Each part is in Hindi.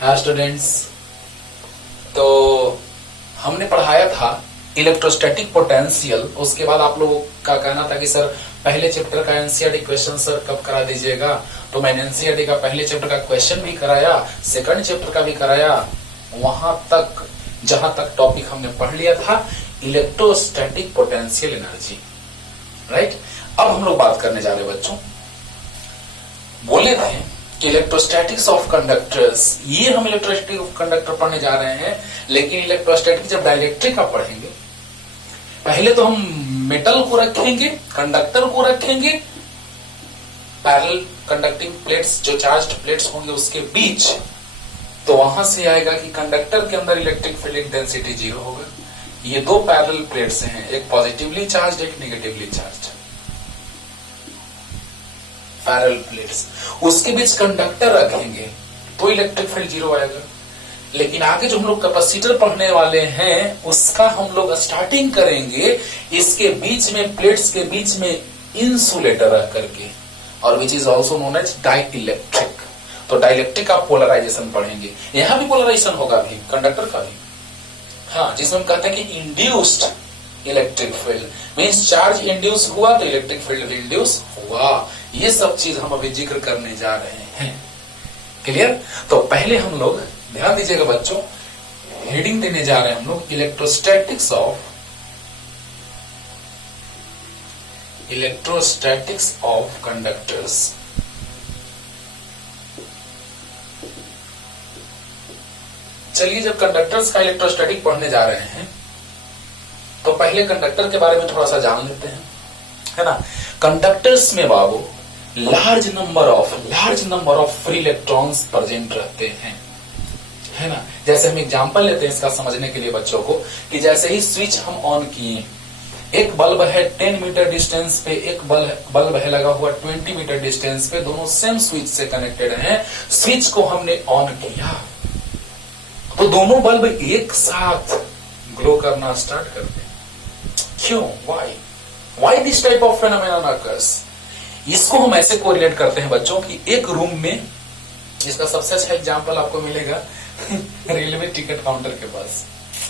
हाँ स्टूडेंट्स, तो हमने पढ़ाया था इलेक्ट्रोस्टैटिक पोटेंशियल। उसके बाद आप लोगों का कहना था कि सर पहले चैप्टर का एनसीईआरटी क्वेश्चन सर कब करा दीजिएगा, तो मैंने एनसीईआरटी का पहले चैप्टर का क्वेश्चन भी कराया, सेकंड चैप्टर का भी कराया, वहां तक जहां तक टॉपिक हमने पढ़ लिया था इलेक्ट्रोस्टैटिक पोटेंशियल एनर्जी। राइट, अब हम लोग बात करने जा रहे हैं बच्चों, बोले थे कि इलेक्ट्रोस्टैटिक्स ऑफ कंडक्टर्स, ये हम इलेक्ट्रोस्टैटिक ऑफ कंडक्टर पढ़ने जा रहे हैं। लेकिन इलेक्ट्रोस्टैटिक जब डाइलेक्ट्रिक का पढ़ेंगे, पहले तो हम मेटल को रखेंगे, कंडक्टर को रखेंगे, पैरेलल कंडक्टिंग प्लेट्स जो चार्ज्ड प्लेट्स होंगे उसके बीच, तो वहां से आएगा कि कंडक्टर के अंदर इलेक्ट्रिक फील्ड इंटेंसिटी 0 होगा। ये दो पैरेलल प्लेट्स हैं, एक पॉजिटिवली चार्ज, एक नेगेटिवली चार्ज, पैरेलल प्लेट्स, उसके बीच कंडक्टर रखेंगे तो इलेक्ट्रिक फील्ड 0 आएगा। लेकिन आगे जो हम लोग कैपेसिटर पढ़ने वाले हैं उसका हम लोग स्टार्टिंग करेंगे इसके बीच में, प्लेट्स के बीच में इंसुलेटर रख करके, और which is also known as dielectric. तो डाइइलेक्ट्रिक आप पोलराइजेशन पढ़ेंगे, यहां भी पोलराइजेशन होगा भी कंडक्टर का भी, हाँ, जिसमें हम कहते हैं कि induced electric field means charge induce हुआ तो इलेक्ट्रिक फील्ड इंड्यूस हुआ। ये सब चीज हम अभी जिक्र करने जा रहे हैं। क्लियर? तो पहले हम लोग ध्यान दीजिएगा बच्चों, हेडिंग देने जा रहे हैं हम लोग इलेक्ट्रोस्टैटिक्स ऑफ कंडक्टर्स। चलिए, जब कंडक्टर्स का इलेक्ट्रोस्टैटिक पढ़ने जा रहे हैं तो पहले कंडक्टर के बारे में थोड़ा सा जान लेते हैं, है ना। कंडक्टर्स में बाबू large number of free electrons present रहते हैं, है ना। जैसे हम एग्जांपल लेते हैं इसका समझने के लिए बच्चों को, कि जैसे ही स्विच हम ऑन किए, एक बल्ब है 10 मीटर डिस्टेंस पे, एक बल्ब है लगा हुआ 20 मीटर डिस्टेंस पे, दोनों सेम स्विच से कनेक्टेड हैं। स्विच को हमने ऑन किया तो दोनों बल्ब एक साथ ग्लो करना स्टार्ट करते हैं। क्यों? Why this type of phenomenon occurs? इसको हम ऐसे कोरिलेट करते हैं बच्चों कि एक रूम में, इसका सबसे अच्छा एग्जांपल आपको मिलेगा रेलवे टिकट काउंटर के पास।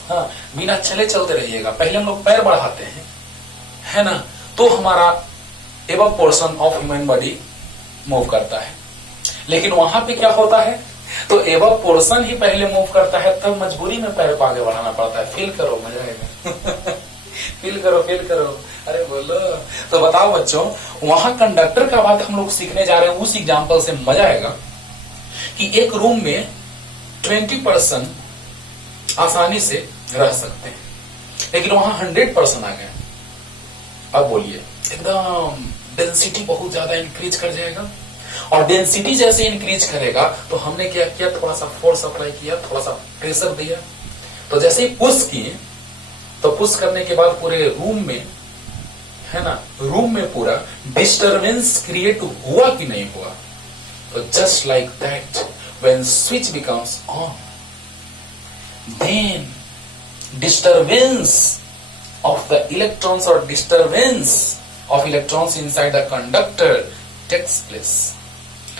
हाँ, बिना चले चलते रहिएगा, पहले हम लोग पैर बढ़ाते हैं, है ना, तो हमारा above portion of human body move करता है। लेकिन वहां पे क्या होता है, तो एबव पोर्शन ही पहले मूव करता है, तब मजबूरी में पैर को आगे बढ़ाना पड़ता है। फील करो, मजा आएगा फील करो, अरे बोलो। तो बताओ बच्चों, वहां कंडक्टर का बात हम लोग सीखने जा रहे हैं, उस एग्जांपल से मजा आएगा कि एक रूम में 20% आसानी से रह सकते हैं, लेकिन वहां 100% आ गए। अब बोलिए, एकदम डेंसिटी बहुत ज्यादा इंक्रीज कर जाएगा, और डेंसिटी जैसे इंक्रीज करेगा तो हमने क्या किया, थोड़ा सा फोर्स अप्लाई किया, थोड़ा सा प्रेशर दिया, तो जैसे ही पुश किए, तो पुश करने के बाद पूरे रूम में, है ना, रूम में पूरा डिस्टर्बेंस क्रिएट हुआ कि नहीं हुआ। तो just like that when switch becomes on, then disturbance of the electrons or disturbance of electrons inside the conductor takes place।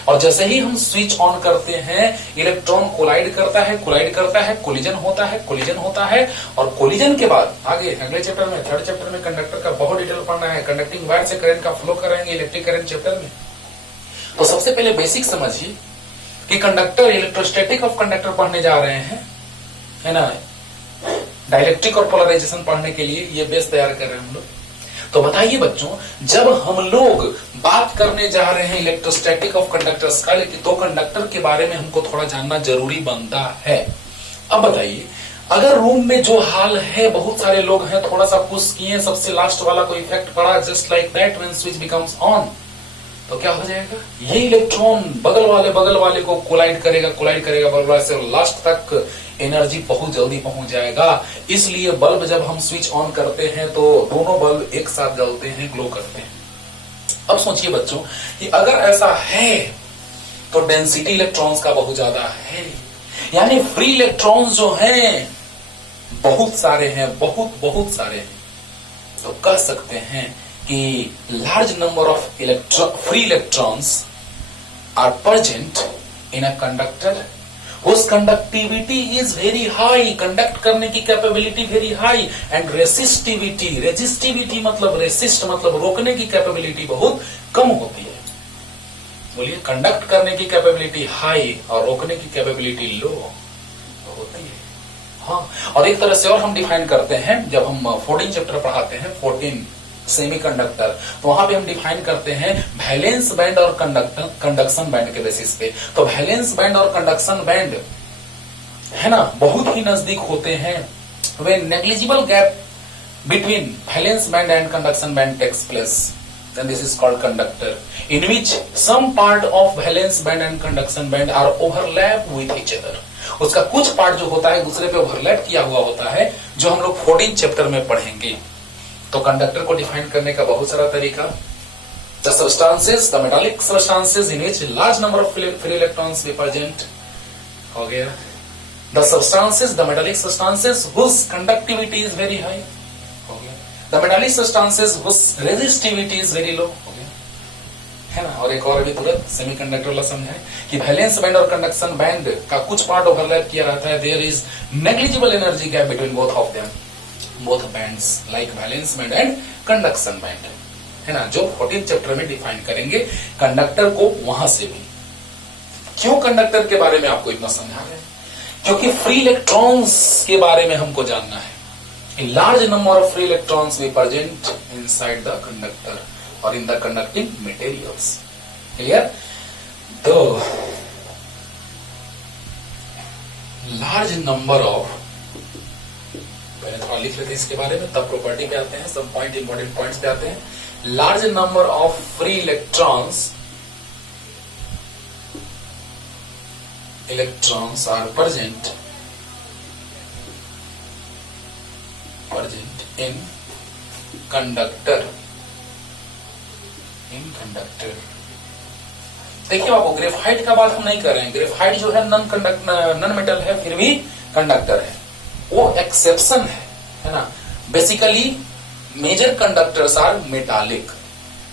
और जैसे ही हम स्विच ऑन करते हैं, इलेक्ट्रॉन कोलाइड करता है, कोलिजन होता है, और कोलिजन के बाद आगे अगले चैप्टर में, थर्ड चैप्टर में कंडक्टर का बहुत डिटेल पढ़ना है, कंडक्टिंग वायर से करंट का फ्लो करेंगे, इलेक्ट्रिक करंट चैप्टर में। तो सबसे पहले बेसिक समझिए कि कंडक्टर, इलेक्ट्रोस्टैटिक ऑफ कंडक्टर पढ़ने जा रहे हैं, है ना। डाइलेक्ट्रिक और पोलराइजेशन पढ़ने के लिए ये बेस तैयार कर रहे हैं हम लोग। तो बताइए बच्चों, जब हम लोग बात करने जा रहे हैं इलेक्ट्रोस्टैटिक ऑफ कंडक्टर्स का, लेकिन तो कंडक्टर के बारे में हमको थोड़ा जानना जरूरी बनता है। अब बताइए, अगर रूम में जो हाल है, बहुत सारे लोग हैं, थोड़ा सा पुश किए, सबसे लास्ट वाला को इफेक्ट पड़ा, just like that when switch becomes on, तो क्या हो जाएगा, ये इलेक्ट्रॉन बगल वाले को कोलाइड करेगा, बगल वाले से, लास्ट तक एनर्जी बहुत जल्दी पहुंच जाएगा। इसलिए बल्ब जब हम स्विच ऑन करते हैं तो दोनों बल्ब एक साथ जलते हैं, ग्लो करते हैं। अब सोचिए बच्चों कि अगर ऐसा है तो डेंसिटी इलेक्ट्रॉन्स का बहुत ज्यादा है, यानी फ्री इलेक्ट्रॉन्स जो हैं बहुत सारे हैं, बहुत सारे हैं। तो कह सकते हैं कि large number of free electrons are present in a conductor whose conductivity is very high, conduct करने की capability very high, and resistivity, resistivity मतलब रेसिस्ट मतलब रोकने की कैपेबिलिटी बहुत कम होती है। बोलिए, कंडक्ट करने की कैपेबिलिटी हाई और रोकने की कैपेबिलिटी लो होती है। हाँ, और एक तरह से और हम डिफाइन करते हैं जब हम 14 चैप्टर पढ़ाते हैं, 14 सेमीकंडक्टर, तो वहां पे हम डिफाइन करते हैं वैलेंस बैंड और कंडक्शन बैंड के बेसिस पे। तो वैलेंस बैंड और कंडक्शन बैंड है ना बहुत ही नजदीक होते हैं। When negligible gap between valence band and conduction band takes place, then this is called conductor, in which some part of valence band and conduction band are overlap with each other। उसका कुछ पार्ट जो होता है दूसरे पे ओवरलैप किया हुआ होता है, जो हम लोग 14 चैप्टर में पढ़ेंगे। तो कंडक्टर को डिफाइन करने का बहुत सारा तरीका। The substances, the metallic substances in which large number of free electrons be present, हो गया। The substances, the metallic substances whose conductivity is very high, हो गया। The metallic substances whose resistivity is very low, हो गया, है ना। और एक और भी तुरंत सेमीकंडक्टर वाला समझाए कि वैलेंस बैंड और कंडक्शन बैंड का कुछ पार्ट ओवरलैप किया रहता है। There is negligible energy gap between both of them, both bands like valence band and conduction band, है ना, जो 14 चैप्टर में डिफाइन करेंगे कंडक्टर को। वहां से भी क्यों कंडक्टर के बारे में आपको इतना समझा रहे हैं, क्योंकि फ्री इलेक्ट्रॉन्स के बारे में हमको जानना है। Large number of free electrons we present inside the conductor और in the conducting materials. Clear? तो लार्ज नंबर ऑफ, पहले थोड़ा लिख लेते हैं इसके बारे में, तब प्रॉपर्टी पे आते हैं, सब पॉइंट इंपॉर्टेंट पॉइंट्स पे आते हैं। Large number of free electrons are present in conductor, देखिए बाबू, ग्रेफाइट का बात हम नहीं कर रहे हैं। ग्रेफाइट जो है नॉन मेटल है, फिर भी कंडक्टर है, वो एक्सेप्शन है ना। Basically major conductors are metallic,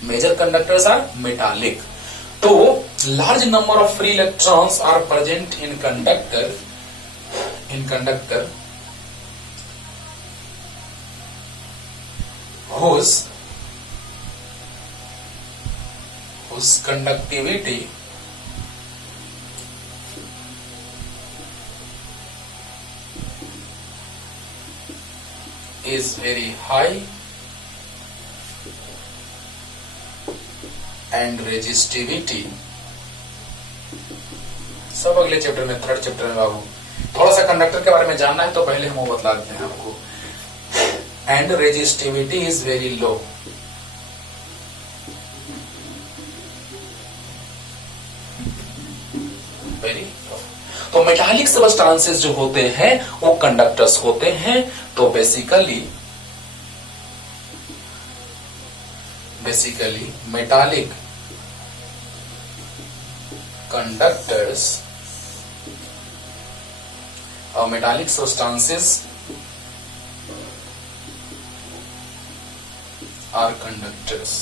major conductors are metallic. तो large number of free electrons are present in conductor whose conductivity is very high and resistivity, सब अगले चैप्टर में, 3rd चैप्टर में बाबू। थोड़ा सा कंडक्टर के बारे में जानना है तो पहले हम वो बतला देते हैं आपको। And resistivity is very low, very low. तो मेटालिक सब्सटेंसेस जो होते हैं वो कंडक्टर्स होते हैं। तो बेसिकली मेटालिक कंडक्टर्स और मेटालिक सब्सटेंसेस आर कंडक्टर्स।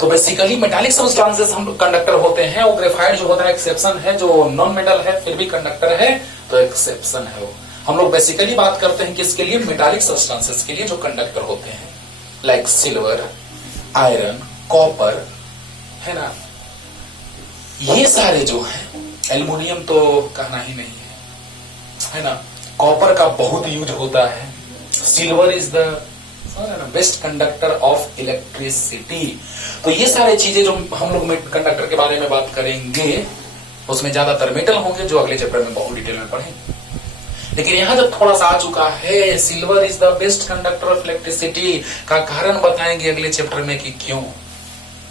तो बेसिकली मेटालिक सब्सटेंसेस हम कंडक्टर होते हैं। वो ग्रेफाइट जो होता है एक्सेप्शन है, जो नॉन मेटल है फिर भी कंडक्टर है, तो एक्सेप्शन है वो। हम लोग बेसिकली बात करते हैं किसके लिए, मेटालिक सब्सटेंसेस के लिए जो कंडक्टर होते हैं, लाइक सिल्वर, आयरन, कॉपर, है ना। ये सारे जो हैं, एल्युमिनियम तो कहना ही नहीं है ना। कॉपर का बहुत यूज होता है। Silver is the best conductor of electricity. तो ये सारे चीजें जो हम लोग कंडक्टर के बारे में बात करेंगे, उसमें ज्यादातर मेटल होंगे, जो अगले चैप्टर में बहुत डिटेल में पढ़ेंगे। लेकिन यहां जब थोड़ा सा आ चुका है silver is the best conductor of electricity का कारण बताएंगे अगले चैप्टर में कि क्यों,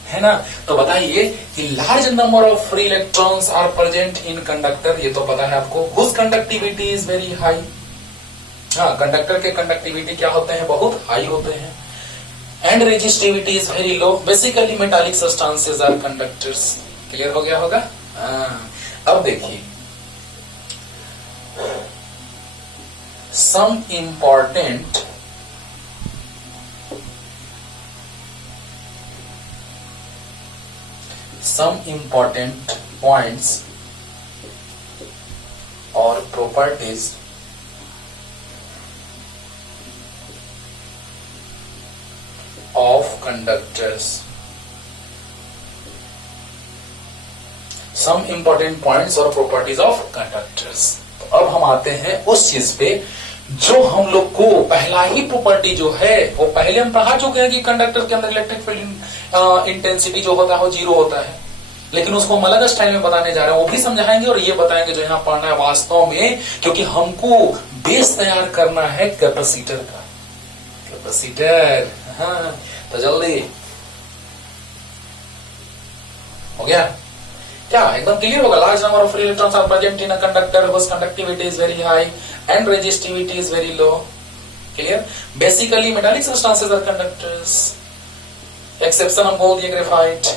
है ना। तो बताइए कि large number of free electrons are present in conductor, ये तो पता है आपको। Whose conductivity is very high, हाँ, कंडक्टर के कंडक्टिविटी क्या होते हैं, बहुत हाई होते हैं। And resistivity is very low. Basically metallic substances are conductors. Clear हो गया होगा। अब देखिए some important some important points or properties of conductors. Some important points और properties of conductors. तो अब हम आते हैं उस चीज पे जो हम लोग को पहला ही प्रॉपर्टी जो है वो पहले हम पढ़ा चुके हैं कि कंडक्टर के अंदर इलेक्ट्रिक फील्ड इंटेंसिटी जो होता है वो 0 होता है, लेकिन उसको हम अलग स्टाइल में बताने जा रहे हैं, वो भी समझाएंगे और ये बताएंगे जो यहाँ पढ़ना है वास्तव में, क्योंकि हमको बेस तैयार करना है कैपेसिटर का। कैपेसिटर, हाँ, तो जल्दी हो गया क्या? एकदम क्लियर होगा। Large number of free electrons are present in a conductor whose conductivity is very high and resistivity is very low. Clear? Basically metallic substances are conductors. Exception हम बोल दिए graphite.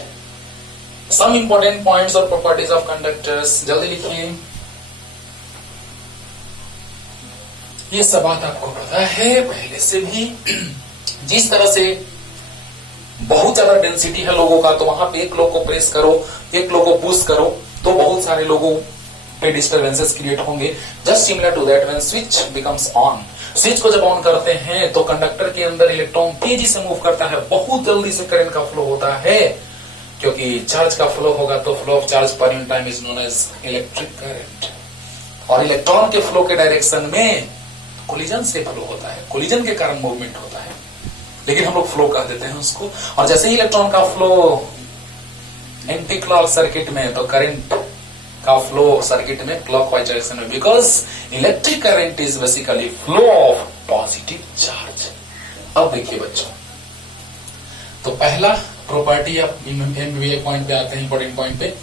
Some important points or properties of conductors. जल्दी लिखिए। ये सब बात आपको पता है पहले से भी। जिस तरह से बहुत ज्यादा डेंसिटी है लोगों का, तो वहां पे एक लोग को प्रेस करो, एक लोग को पुश करो, तो बहुत सारे लोगों पे डिस्टर्बेंसेस क्रिएट होंगे। Just similar to that when switch becomes on. Switch को जब ऑन करते हैं तो कंडक्टर के अंदर इलेक्ट्रॉन तेजी से मूव करता है, बहुत जल्दी से करंट का फ्लो होता है, क्योंकि चार्ज का फ्लो होगा तो flow of charge per unit time is known as electric current. और इलेक्ट्रॉन के फ्लो के डायरेक्शन में कोलिजन से फ्लो होता है, कोलिजन के कारण मूवमेंट होता है, लेकिन हम लोग फ्लो कह देते हैं उसको। और जैसे ही इलेक्ट्रॉन का फ्लो एंटी क्लॉक सर्किट में, तो करंट का फ्लो सर्किट में क्लॉकवाइज डायरेक्शन में, because electric current is basically flow of positive charge. अब देखिए बच्चों, तो पहला प्रॉपर्टी आप एमबीए पॉइंट पे आते हैं, इंपॉर्टेंट पॉइंट पे।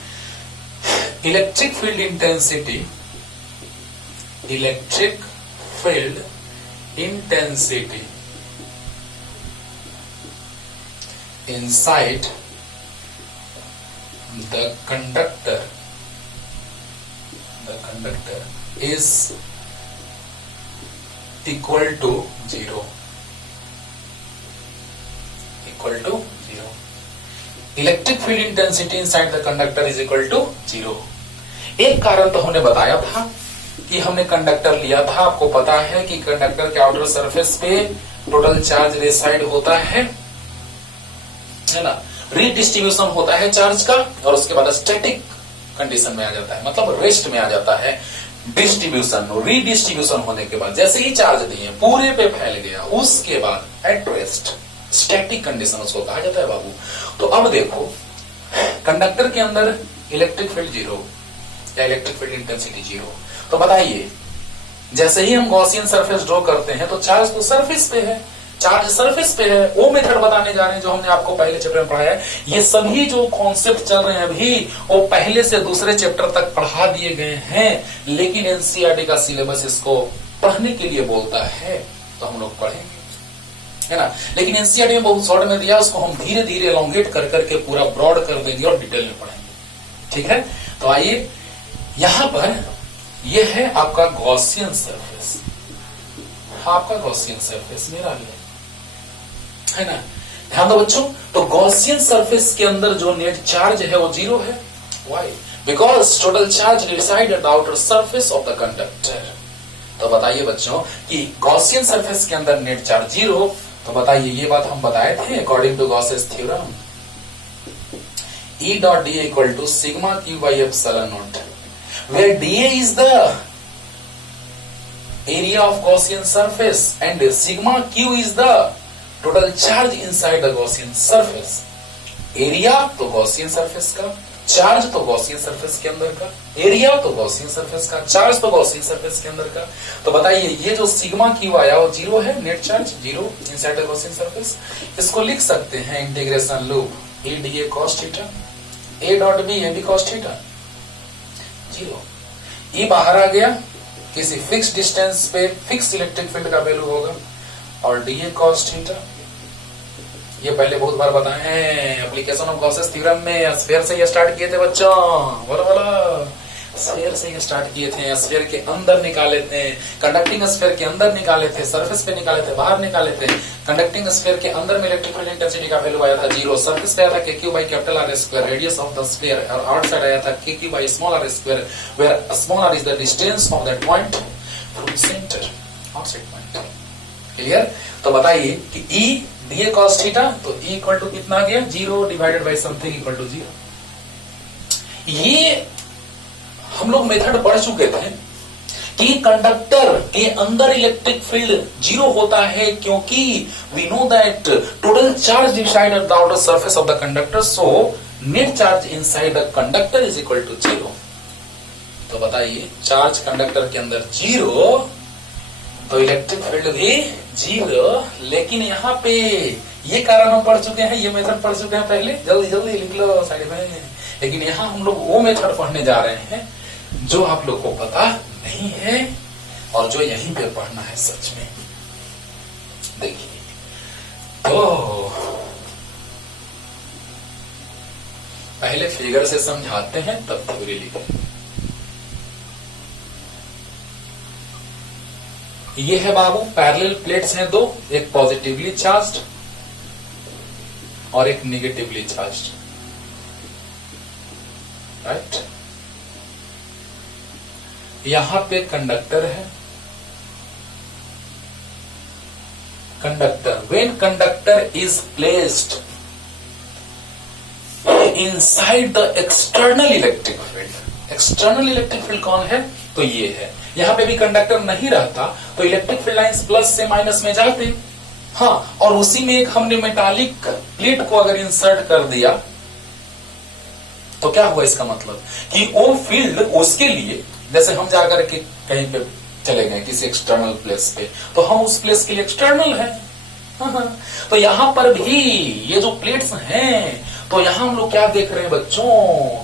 Electric field intensity, electric field intensity inside the conductor is equal to 0. Electric field intensity inside the conductor is equal to 0. एक कारण तो हमने बताया था कि हमने कंडक्टर लिया था, आपको पता है कि कंडक्टर के आउटर सरफेस पे टोटल चार्ज रेसाइड होता है ना, रीडिस्ट्रीब्यूशन होता है चार्ज का, और उसके बाद स्टैटिक कंडीशन में आ जाता है, मतलब रेस्ट में आ जाता है। डिस्ट्रीब्यूशन, रीडिस्ट्रीब्यूशन होने के बाद जैसे ही चार्ज दिए पूरे पे फैल गया, उसके बाद एट रेस्ट, स्टैटिक कंडीशन उसको कहा जाता है बाबू। तो अब देखो, कंडक्टर के अंदर इलेक्ट्रिक फील्ड 0 या इलेक्ट्रिक फील्ड इंटेंसिटी 0, तो बताइए जैसे ही हम गॉसियन सरफेस ड्रॉ करते हैं तो चार्ज तो सरफेस पे है, चार्ज सरफेस पे है, वो मेथड बताने जा रहे हैं जो हमने आपको पहले चैप्टर में पढ़ाया है। ये सभी जो कॉन्सेप्ट चल रहे हैं अभी, वो पहले से दूसरे चैप्टर तक पढ़ा दिए गए हैं, लेकिन एनसीईआरटी का सिलेबस इसको पढ़ने के लिए बोलता है, तो हम लोग पढ़ेंगे, है ना। लेकिन एनसीईआरटी में बहुत शॉर्ट में दिया, उसको हम धीरे धीरे एलोंगेट कर करके पूरा ब्रॉड कर देंगे और डिटेल में पढ़ेंगे, ठीक है। तो आइए, यहां पर यह है आपका गॉसियन सरफेस, आपका गॉसियन सरफेस मेरा भी है ना, ध्यान दो बच्चों। तो गॉसियन सरफेस के अंदर जो नेट चार्ज है वो 0 है। Why? Because total charge reside at the outer surface of the conductor. तो बताइए बच्चों कि गॉसियन सरफेस के अंदर नेट चार्ज 0, तो बताइए ये बात हम बताए थे according to Gauss's theorem, E dot dA equal to sigma q by epsilon naught, where dA is the area of Gaussian surface and sigma q is the total charge inside the Gaussian surface. Area तो गॉसियन सरफेस का, चार्ज तो गॉसियन सरफेस के अंदर का, एरिया तो गॉसियन सरफेस का, चार्ज तो गॉसियन सरफेस के अंदर का। तो बताइए ये जो सिग्मा क्यू आया वो 0 है, net charge 0 inside the Gaussian surface. इसको लिख सकते हैं integration loop E dA cos theta, A dot B A B cos theta 0। E बाहर आ गया, किसी फिक्स डिस्टेंस पे फिक्स इलेक्ट्रिक फील्ड का वैल्यू होगा, और dA cos थीटा ये पहले बहुत बार बताए हैं एप्लीकेशन ऑफ गॉसेस थ्योरम में, स्फीयर से ये स्टार्ट किए थे बच्चों, बोलो बोलो। स्फीयर से ही स्टार्ट किए थे, स्फीयर के अंदर निकाले थे, कंडक्टिंग स्फीयर के अंदर निकाले थे, सरफेस पे निकाले थे, बाहर निकाले थे। कंडक्टिंग स्फीयर के अंदर में इलेक्ट्रिक फील्ड इंटेंसिटी का वैल्यू आया था 0, सरफेस पे आया था KQ by capital R square, radius of the sphere, और आउटसाइड आया था KQ by small r square, where small r is the distance of that point from centre, outside point. Clear? तो बताइए कि E दिए cos थीटा, तो E इक्वल टू कितना आ गया, 0 divided by something equal to 0। ये हम लोग मेथड पढ़ चुके थे कि कंडक्टर के अंदर इलेक्ट्रिक फील्ड 0 होता है, क्योंकि we know that total charge decide at the outer surface of the conductor, so net charge inside the conductor is equal to 0। तो बताइए, चार्ज कंडक्टर के अंदर 0 तो इलेक्ट्रिक फील्ड भी 0। लेकिन यहाँ पे ये कारण हम पढ़ चुके हैं, ये मेथड पढ़ चुके हैं पहले, जल्दी जल्दी लिख लो साइड में। लेकिन यहाँ हम लोग वो मेथड पढ़ने जा रहे हैं जो आप लोग को पता नहीं है और जो यहीं पे पढ़ना है सच में। देखिए, तो पहले फिगर से समझाते हैं तब थ्योरी लिखें। ये है बाबू, पैरेलल प्लेट्स हैं दो, एक पॉजिटिवली चार्ज्ड और एक निगेटिवली चार्ज्ड, राइट। यहां पे कंडक्टर है, conductor, when conductor is placed inside the external electric field. External electric field कौन है, तो ये है। यहां पे भी कंडक्टर नहीं रहता तो इलेक्ट्रिक फील्ड लाइंस प्लस से माइनस में जाते, हाँ, और उसी में एक हमने मेटालिक प्लेट को अगर इंसर्ट कर दिया तो क्या हुआ, इसका मतलब कि वो फील्ड उसके लिए, जैसे हम जाकर के कहीं पे चले गए किसी एक्सटर्नल प्लेस पे, तो हम उस प्लेस के लिए एक्सटर्नल है। तो यहां पर भी ये जो प्लेट्स हैं, तो यहां हम लोग क्या देख रहे हैं बच्चों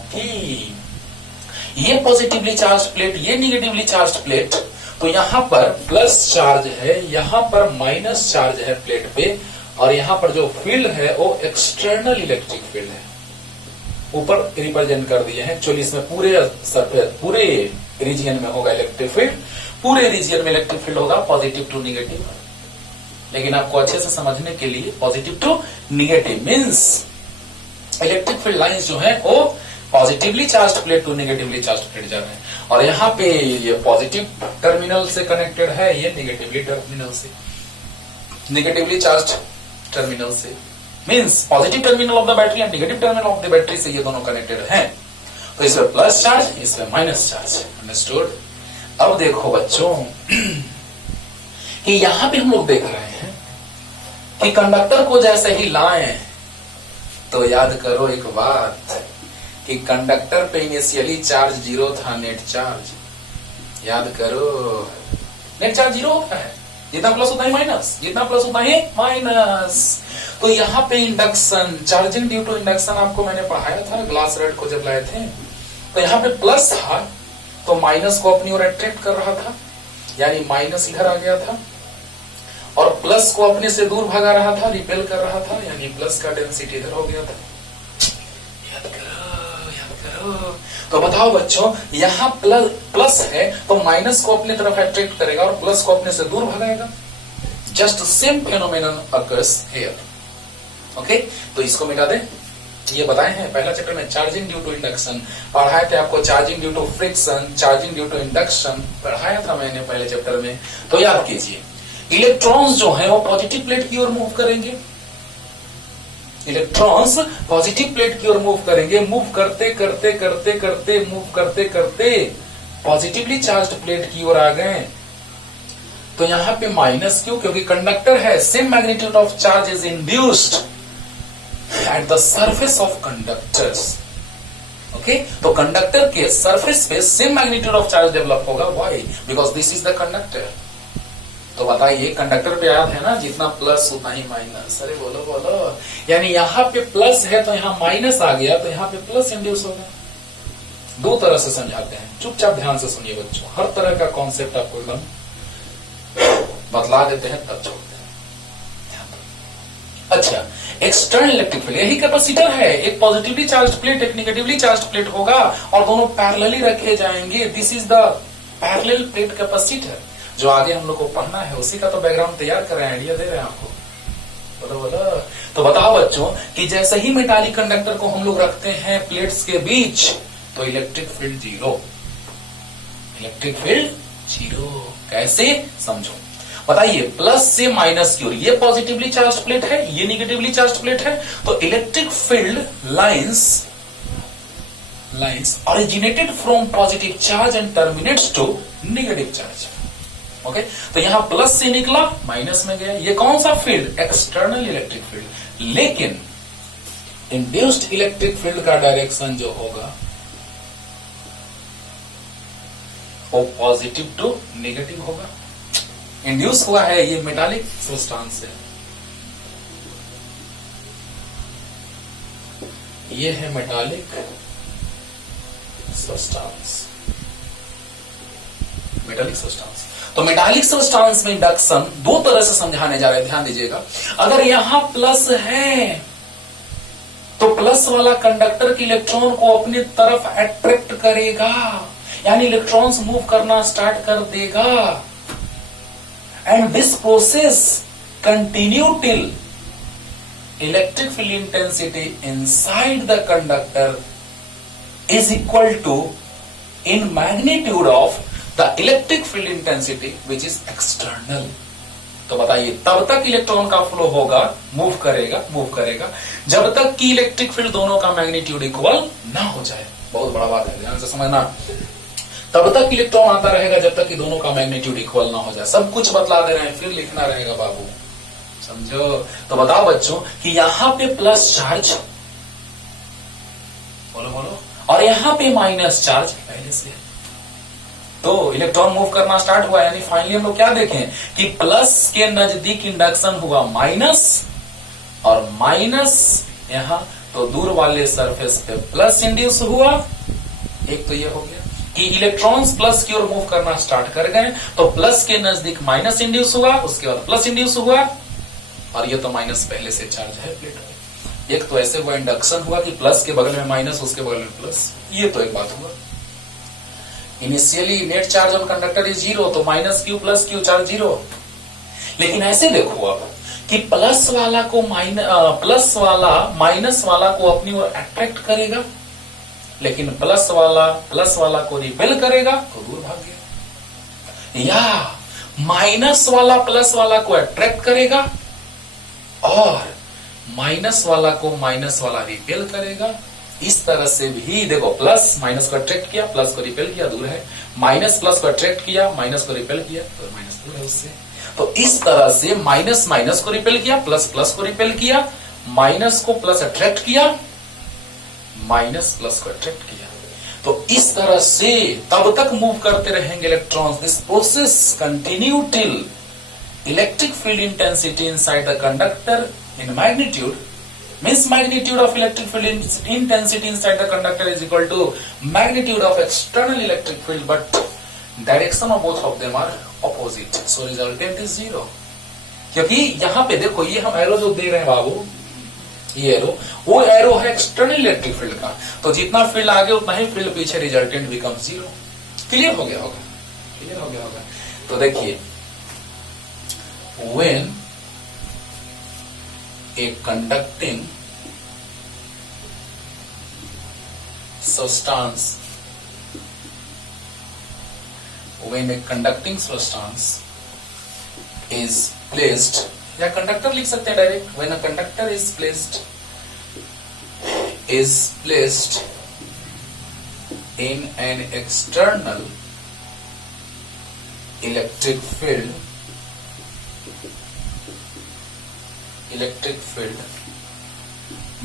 कि ये पॉजिटिवली चार्ज प्लेट, ये निगेटिवली चार्ज प्लेट, तो यहां पर प्लस चार्ज है, यहां पर माइनस चार्ज है प्लेट पे, और यहां पर जो फील्ड है वो एक्सटर्नल इलेक्ट्रिक फील्ड है, ऊपर रिप्रेजेंट कर दिए हैं। एक्चुअली इसमें पूरे रीजियन में होगा इलेक्ट्रिक फील्ड, पूरे रीजियन में इलेक्ट्रिक फील्ड होगा पॉजिटिव टू निगेटिव। लेकिन आपको अच्छे से समझने के लिए positive to negative means electric field lines जो है वो positively charge plate to negatively charge plate जा रहे हैं, और यहाँ पे ये पॉजिटिव टर्मिनल से कनेक्टेड है, ये निगेटिवली टर्मिनल से, निगेटिवली चार्ज टर्मिनल से, means positive terminal of the battery and negative terminal of the battery से ये दोनों कनेक्टेड हैं। तो इसमें प्लस चार्ज, इसमें माइनस चार्ज, अंडरस्टूड। अब देखो बच्चों कि यहां पे हम लोग देख रहे हैं कि कंडक्टर को जैसे ही लाएं तो याद करो एक बात कि कंडक्टर पे इनिशियली चार्ज 0 था, नेट चार्ज, याद करो नेट चार्ज 0 होता है, जितना प्लस उतना ही माइनस, जितना प्लस उतना ही माइनस। तो यहाँ पे induction, charging due to induction आपको मैंने पढ़ाया था ग्लास रेड को जब लाए थे, तो यहाँ पे प्लस था तो माइनस को अपनी ओर अट्रैक्ट कर रहा था, यानी माइनस इधर आ गया था, और प्लस को अपने से दूर भगा रहा था, रिपेल कर रहा था, यानी प्लस का डेंसिटी इधर हो गया था। याद करो, याद करो। तो बताओ बच्चों, यहाँ प्लस है तो माइनस को अपनी तरफ अट्रैक्ट करेगा और प्लस को अपने से दूर भगाएगा। Just same phenomenon occurs here. Okay, तो इसको मिटा दें। ये बताए हैं पहला चैप्टर में चार्जिंग ड्यू टू इंडक्शन पढ़ाए थे आपको, charging due to friction, charging due to induction पढ़ाया था मैंने पहले चैप्टर में। तो याद कीजिए, इलेक्ट्रॉन्स जो है वो पॉजिटिव प्लेट की ओर मूव करेंगे, इलेक्ट्रॉन्स पॉजिटिव प्लेट की ओर मूव करेंगे, मूव करते करते करते करते मूव करते करते पॉजिटिवली चार्ज्ड प्लेट की ओर आ गए। तो यहां पे माइनस क्यों, क्योंकि कंडक्टर है, same magnitude of charge is induced at the surface of conductors. Okay, तो कंडक्टर के सरफेस पे same magnitude of charge develop होगा। Why? Because this is the conductor. तो बताइए, कंडक्टर पे याद है ना, जितना प्लस उतना ही माइनस। अरे बोलो बोलो, यानी यहाँ पे प्लस है तो यहाँ माइनस आ गया, तो यहाँ पे प्लस इंड्यूस होगा। दो तरह से समझाते हैं, चुपचाप ध्यान से सुनिए बच्चों, हर तरह का कॉन्सेप्ट आपको एकदम बतला देते हैं तब छोड़ते हैं। अच्छा, एक्सटर्नल इलेक्ट्रिक फील्ड, यही कैपेसिटर है, एक पॉजिटिवली चार्ज प्लेट एक निगेटिवली चार्ज प्लेट होगा और दोनों पैरेलली रखे जाएंगे। This is the parallel plate capacitor, जो आगे हम लोग को पढ़ना है उसी का तो बैकग्राउंड तैयार कर रहे हैं, आइडिया दे रहे हैं आपको। बोलो बोलो। तो बताओ बच्चों कि जैसे ही मेटालिक कंडक्टर को हम लोग रखते हैं प्लेट्स के बीच तो electric field zero, electric field zero. कैसे समझो, बताइए, प्लस से माइनस की ओर ये पॉजिटिवली चार्ज प्लेट है, ये निगेटिवली चार्ज प्लेट है, तो electric field lines originated from positive charge and terminates to negative charge। Okay, तो यहां प्लस से निकला माइनस में गया, ये कौन सा फील्ड, एक्सटर्नल इलेक्ट्रिक फील्ड। लेकिन इंड्यूस्ड इलेक्ट्रिक फील्ड का डायरेक्शन जो होगा वो पॉजिटिव टू नेगेटिव होगा। इंड्यूस हुआ है ये मेटालिक सब्सटेंस से, ये है मेटालिक सब्सटेंस, मेटालिक सब्सटेंस। तो मेटालिक सब्सटेंस में इंडक्शन दो तरह से समझाने जा रहे हैं, ध्यान दीजिएगा। अगर यहां प्लस है तो प्लस वाला कंडक्टर के इलेक्ट्रॉन को अपनी तरफ अट्रैक्ट करेगा, यानी इलेक्ट्रॉन्स मूव करना स्टार्ट कर देगा। And this process continue till electric field intensity inside the conductor is equal to in magnitude of the electric field intensity which is external। तो बताइए, तब तक इलेक्ट्रॉन का फ्लो होगा, मूव करेगा जब तक कि इलेक्ट्रिक फील्ड दोनों का मैग्नीट्यूड इक्वल ना हो जाए। बहुत बड़ा बात है, ध्यान से समझना। तब तक इलेक्ट्रॉन आता रहेगा जब तक कि दोनों का मैग्नीट्यूड इक्वल ना हो जाए। सब कुछ बतला दे रहे हैं, फिर लिखना रहेगा बाबू, समझो। तो बताओ बच्चों कि यहां पे प्लस चार्ज, बोलो, और यहां पे माइनस चार्ज पहले से, तो इलेक्ट्रॉन मूव करना स्टार्ट हुआ, यानी फाइनली हम लोग क्या देखें कि प्लस के नजदीक इंडक्शन हुआ माइनस, और माइनस यहां तो दूर वाले सरफेस पे प्लस इंड्यूस हुआ। एक तो ये हो गया कि इलेक्ट्रॉन्स प्लस की ओर मूव करना स्टार्ट कर गए, तो प्लस के नजदीक माइनस इंड्यूस हुआ, उसके बाद प्लस इंड्यूस हुआ, और ये तो माइनस पहले से चार्ज है प्लेट में। एक तो ऐसे हुआ इंडक्शन हुआ कि प्लस के बगल में माइनस, उसके बगल में प्लस, ये तो एक बात हुआ। Initially net charge on conductor is zero, तो minus q plus q charge zero. लेकिन ऐसे देखो अब कि प्लस वाला माइनस वाला को अपनी ओर अट्रैक्ट करेगा, लेकिन प्लस वाला को रिपेल करेगा तो दूर भाग गया, या माइनस वाला प्लस वाला को अट्रैक्ट करेगा और माइनस वाला को माइनस वाला रिपेल करेगा। इस तरह से भी देखो, प्लस माइनस को अट्रैक्ट किया, प्लस को रिपेल किया, दूर है। माइनस प्लस को अट्रैक्ट किया, माइनस को रिपेल किया, तो माइनस दूर है उससे। तो इस तरह से माइनस माइनस को रिपेल किया, प्लस प्लस को रिपेल किया, माइनस को प्लस अट्रैक्ट किया, माइनस प्लस को अट्रैक्ट किया। तो इस तरह से तब तक मूव करते रहेंगे electrons. This process continue till electric field intensity inside the conductor in magnitude, means magnitude of electric field intensity inside the conductor is equal to magnitude of external electric field, but direction of both of them are opposite, so resultant is zero। क्योंकि यहां पे देखो, ये हम एरो जो दे रहे हैं बाबू, ये एरो, वो एरो है एक्सटर्नल इलेक्ट्रिक फील्ड का, तो जितना फील्ड आगे उतना ही फील्ड पीछे, रिजल्टेंट बिकम जीरो। क्लियर हो गया होगा। तो देखिए, when a conducting substance, when a conducting substance is placed, या कंडक्टर लिख सकते हैं direct, when a conductor is placed in an external electric field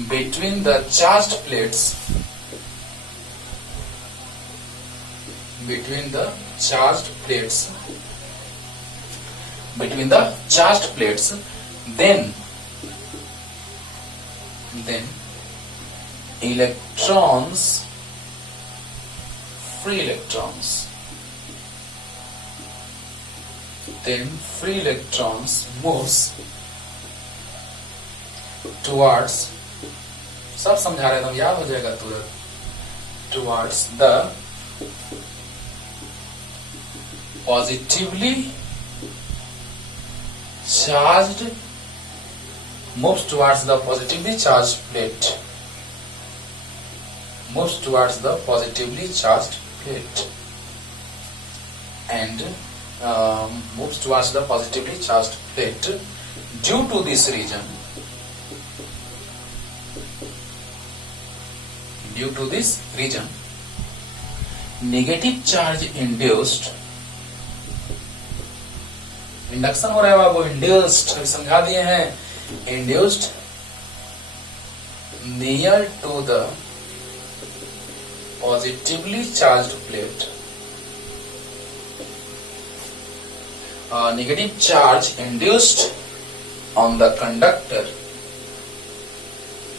between the charged plates, then free electrons moves towards, सब समझा रहे थे, याद हो जाएगा तुरंत, towards the positively charged, moves towards the positively charged plate, moves towards the positively charged plate, and moves towards the positively charged plate. Due to this reason, negative charge induced, induction हो रहा है बाबू, इंड्यूस्ड अभी समझा दिए हैं, induced near to the positively charged plate, negative charge induced on the conductor,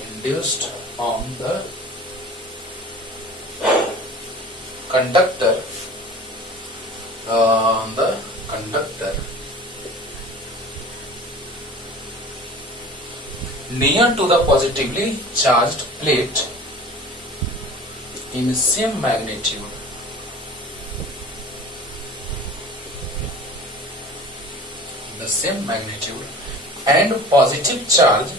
induced on the conductor, near to the positively charged plate in same magnitude, the same magnitude, and positive charge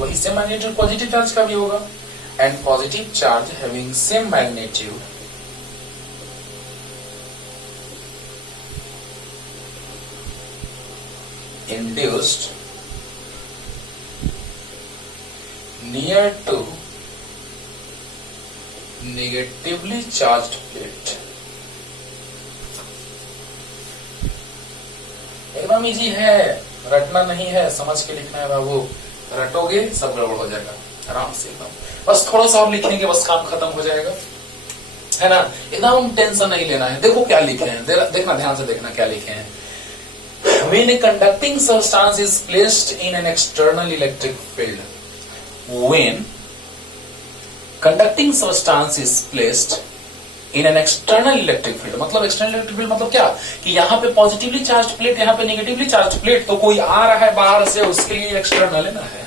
वही सेम मैग्नीट्यूड पॉजिटिव चार्ज का भी होगा, and positive charge having same magnitude induced near to negatively charged plate. एकदम इजी है, रटना नहीं है, समझ के लिखना है बाबू, रटोगे सब गड़बड़ हो जाएगा आराम से एकदम, बस थोड़ा सा और लिखेंगे बस काम खत्म हो जाएगा, है ना, एकदम टेंशन नहीं लेना है। देखो क्या लिखे हैं, देखना ध्यान से देखना क्या लिखे हैं। When a conducting substance is placed in an external electric field, when conducting substance is placed in an external electric field, मतलब external electric field मतलब क्या कि यहाँ पे पॉजिटिवली चार्ज प्लेट, यहाँ पे नेगेटिवली चार्ज प्लेट, तो कोई आ रहा है बाहर से उसके लिए एक्सटर्नल लेना है,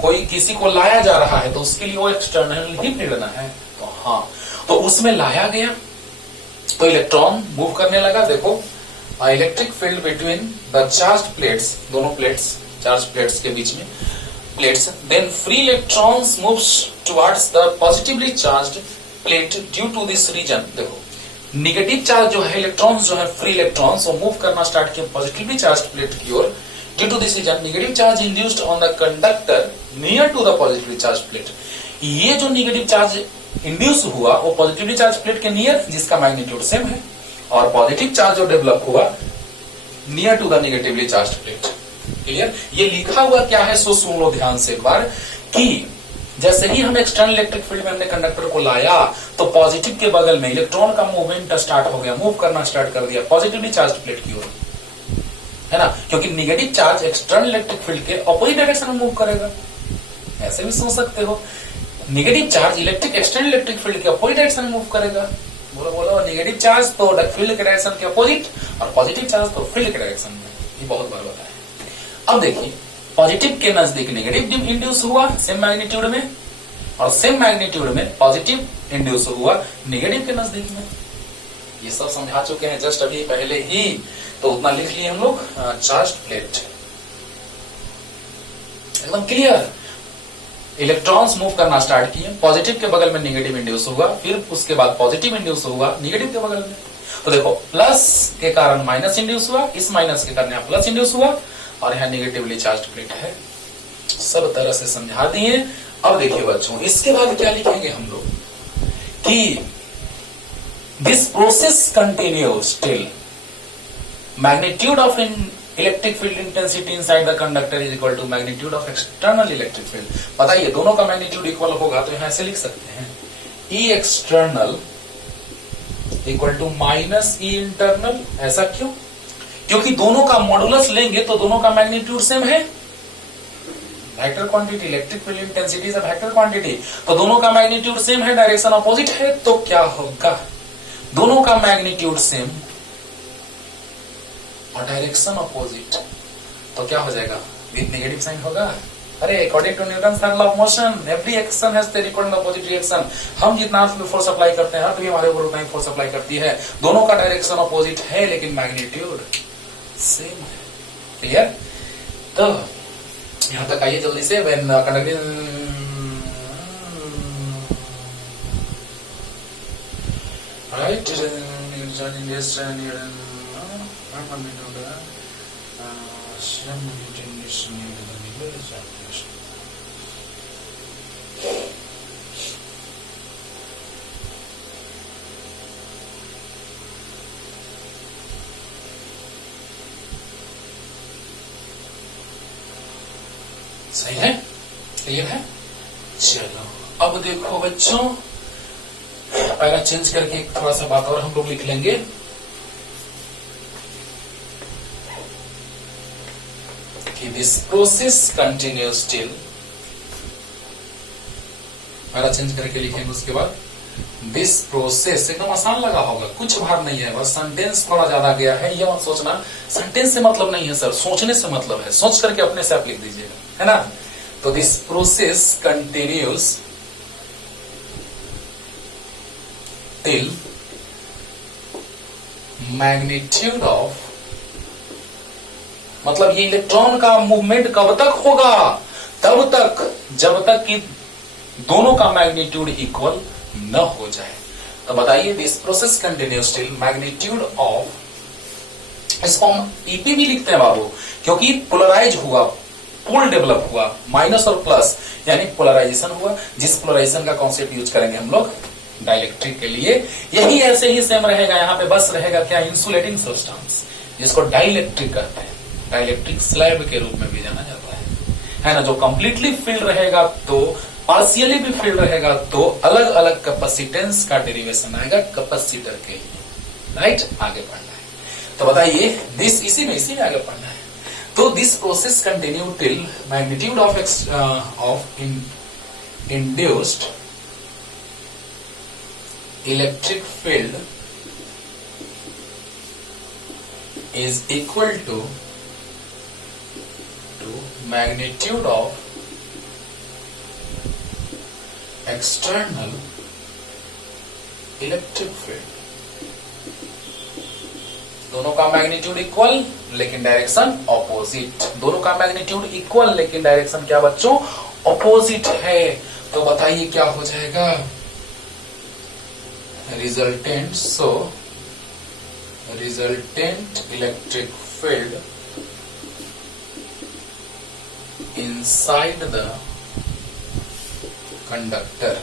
कोई किसी को लाया जा रहा है तो उसके लिए वो एक्सटर्नल ही लेना है। तो हाँ, तो उसमें लाया गया तो इलेक्ट्रॉन मूव करने लगा। देखो electric field between the charge plates, दोनों प्लेट्स चार्ज प्लेट्स के बीच में plates, then free electrons moves towards the positively charged plate due to this reason. देखो निगेटिव चार्ज जो है, इलेक्ट्रॉन्स जो है, फ्री इलेक्ट्रॉन्स वो मूव करना स्टार्ट किया पॉजिटिवली चार्ज प्लेट की ओर, due to this reason negative charge induced on the conductor near to the positively charge plate. ये जो नेगेटिव चार्ज इंड्यूस हुआ वो पॉजिटिवली चार्ज प्लेट के नियर, जिसका मैग्नीट्यूड सेम है, और पॉजिटिव चार्ज जो डेवलप हुआ near to the negatively charge plate. Clear? ये लिखा हुआ क्या है सो सुन लो ध्यान से एक बार, कि जैसे ही हम एक्सटर्नल इलेक्ट्रिक फील्ड में हमने कंडक्टर को लाया तो पॉजिटिव के बगल में इलेक्ट्रॉन का मूवमेंट स्टार्ट हो गया, मूव करना स्टार्ट कर दिया पॉजिटिवली चार्ज प्लेट की ओर, है ना, क्योंकि negative charge external electric field के अपोजिट डायरेक्शन में मूव करेगा। ऐसे भी सोच सकते हो, negative charge external electric field के अपोजिट डायरेक्शन में मूव करेगा। बोलो बोलो, नेगेटिव चार्ज तो फील्ड के डायरेक्शन के अपोजिट और पॉजिटिव चार्ज तो फील्ड के डायरेक्शन में। ये बहुत बार बताया। अब देखिए पॉजिटिव के नजदीक नेगेटिव इंड्यूस हुआ सेम मैग्नीट्यूड में, और सेम मैग्नीट्यूड में पॉजिटिव इंड्यूस हुआ नेगेटिव के नजदीक में। ये सब समझा चुके हैं जस्ट अभी पहले ही, तो उतना लिख लिए हम लोग। चार्ज प्लेट एकदम क्लियर, इलेक्ट्रॉन्स मूव करना स्टार्ट किए, पॉजिटिव के बगल में नेगेटिव इंड्यूस हुआ, फिर उसके बाद पॉजिटिव इंड्यूस हुआ नेगेटिव के बगल में। तो देखो प्लस के कारण माइनस इंड्यूस हुआ, इस माइनस के कारण यहाँ प्लस इंड्यूस हुआ, और यहाँ नेगेटिवली चार्ज प्लेट है। सब तरह से समझा दिए। अब देखिए बच्चों, इसके बाद क्या लिखेंगे हम लोग कि this process continues till magnitude of electric field intensity inside the conductor is equal to magnitude of external electric field. बताइए दोनों का मैग्नीट्यूड इक्वल होगा तो यहां ऐसे लिख सकते हैं, E external equal to minus E internal. ऐसा क्यों? क्योंकि दोनों का मॉडुलस लेंगे तो दोनों का मैग्नीट्यूड सेम है, vector quantity, electric field intensity is a vector quantity, तो दोनों का मैग्नीट्यूड सेम है, डायरेक्शन अपोजिट है, तो क्या होगा, दोनों का मैग्नीट्यूड सेम और डायरेक्शन अपोजिट, तो क्या हो जाएगा? विद नेगेटिव साइन होगा। अरे according to Newton third law of motion every action has the equal and opposite reaction. हम जितना अर्थ में फोर्स अप्लाई करते हैं अर्थ भी हमारे ऊपर उतना ही फोर्स अप्लाई करती है। दोनों का डायरेक्शन अपोजिट है लेकिन मैग्नीट्यूड सेम है। क्लियर? तो यहां तक आइए जल्दी से। व्हेन कंडक्टिंग राइट सही है? क्लियर है? चलो अब देखो बच्चों, पैरा चेंज करके थोड़ा सा बात और हम लोग लिख लेंगे। कि this process continues till, para change करके लिखेंगे। उसके बाद दिस प्रोसेस, एकदम आसान लगा होगा, कुछ भार नहीं है, बस सेंटेंस थोड़ा ज्यादा गया है। ये मत सोचना सेंटेंस से मतलब नहीं है सर, सोचने से मतलब है। सोच करके अपने से आप लिख दीजिएगा, है ना? तो this process continues till magnitude of, मतलब ये इलेक्ट्रॉन का मूवमेंट कब तक होगा? तब तक जब तक कि दोनों का मैग्नीट्यूड इक्वल न हो जाए। तो बताइए this process continues till magnitude of, इसको हम ईपी भी लिखते हैं बाबू, क्योंकि पोलराइज हुआ, पोल डेवलप हुआ, माइनस और प्लस यानी पोलराइजेशन हुआ। जिस पोलराइजेशन का कॉन्सेप्ट यूज करेंगे हम लोग डाइलेक्ट्रिक के लिए, यही ऐसे ही सेम रहेगा। यहाँ पे बस रहेगा क्या? इंसुलेटिंग सब्सटेंस, जिसको डाइलेक्ट्रिक कहते हैं। डाइलेक्ट्रिक स्लैब के रूप में भी जाना जाता है ना? जो कंप्लीटली फिल्ड रहेगा तो, पार्शियली भी फिल्ड रहेगा तो अलग अलग कैपेसिटेंस का डेरिवेशन आएगा कैपेसिटर के लिए। राइट? आगे पढ़ना है। तो बताइए दिस, इसी में आगे पढ़ना है। तो this process continue till magnitude of induced electric field is equal to magnitude of external electric field। दोनों का मैग्नीट्यूड इक्वल लेकिन डायरेक्शन ऑपोजिट। दोनों का मैग्नीट्यूड इक्वल लेकिन डायरेक्शन क्या बच्चों? ऑपोजिट है। तो बताइए क्या हो जाएगा? Resultant, so resultant electric field inside the conductor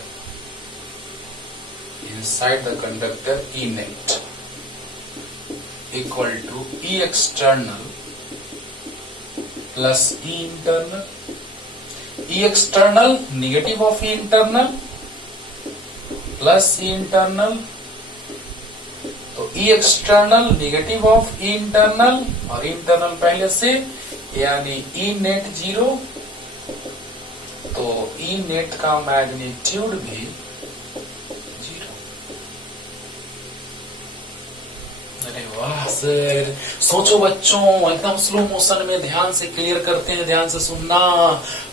E net equal to E external plus E internal। E external negative of E internal plus E internal, तो E external negative of E internal, और इंटरनल पहले से यानी E नेट 0, तो E नेट का मैग्नीट्यूड भी 0। अरे वाह सर, सोचो बच्चों, एकदम स्लो मोशन में ध्यान से क्लियर करते हैं, ध्यान से सुनना।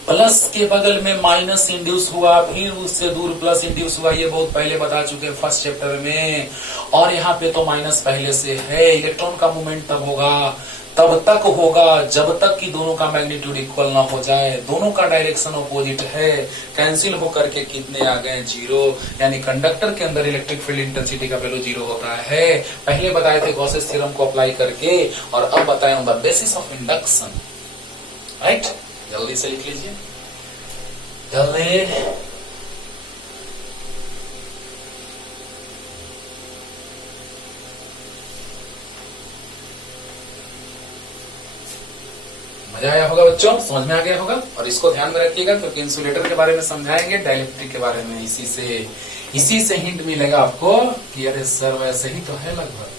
प्लस के बगल में माइनस इंड्यूस हुआ, फिर उससे दूर प्लस इंड्यूस हुआ, ये बहुत पहले बता चुके हैं फर्स्ट चैप्टर में। और यहाँ पे तो माइनस पहले से है। इलेक्ट्रॉन का मूवमेंट तब तक होगा जब तक कि दोनों का मैग्नीट्यूड इक्वल ना हो जाए। दोनों का डायरेक्शन अपोजिट है। कैंसिल होकर के कितने आ गए? 0। यानी कंडक्टर के अंदर इलेक्ट्रिक फील्ड इंटेंसिटी का वैल्यू 0 होता है। पहले बताए थे गॉसेस थ्योरम को अप्लाई करके, और अब बताए on the basis of induction. Right? जल्दी से लिख लीजिए, जल्दी। मजा आया होगा बच्चों, समझ में आ गया होगा। और इसको ध्यान में रखिएगा क्योंकि इंसुलेटर के बारे में समझाएंगे, डाइलेक्ट्रिक के बारे में इसी से हिंट मिलेगा आपको कि अरे सर वैसे ही तो है, लगभग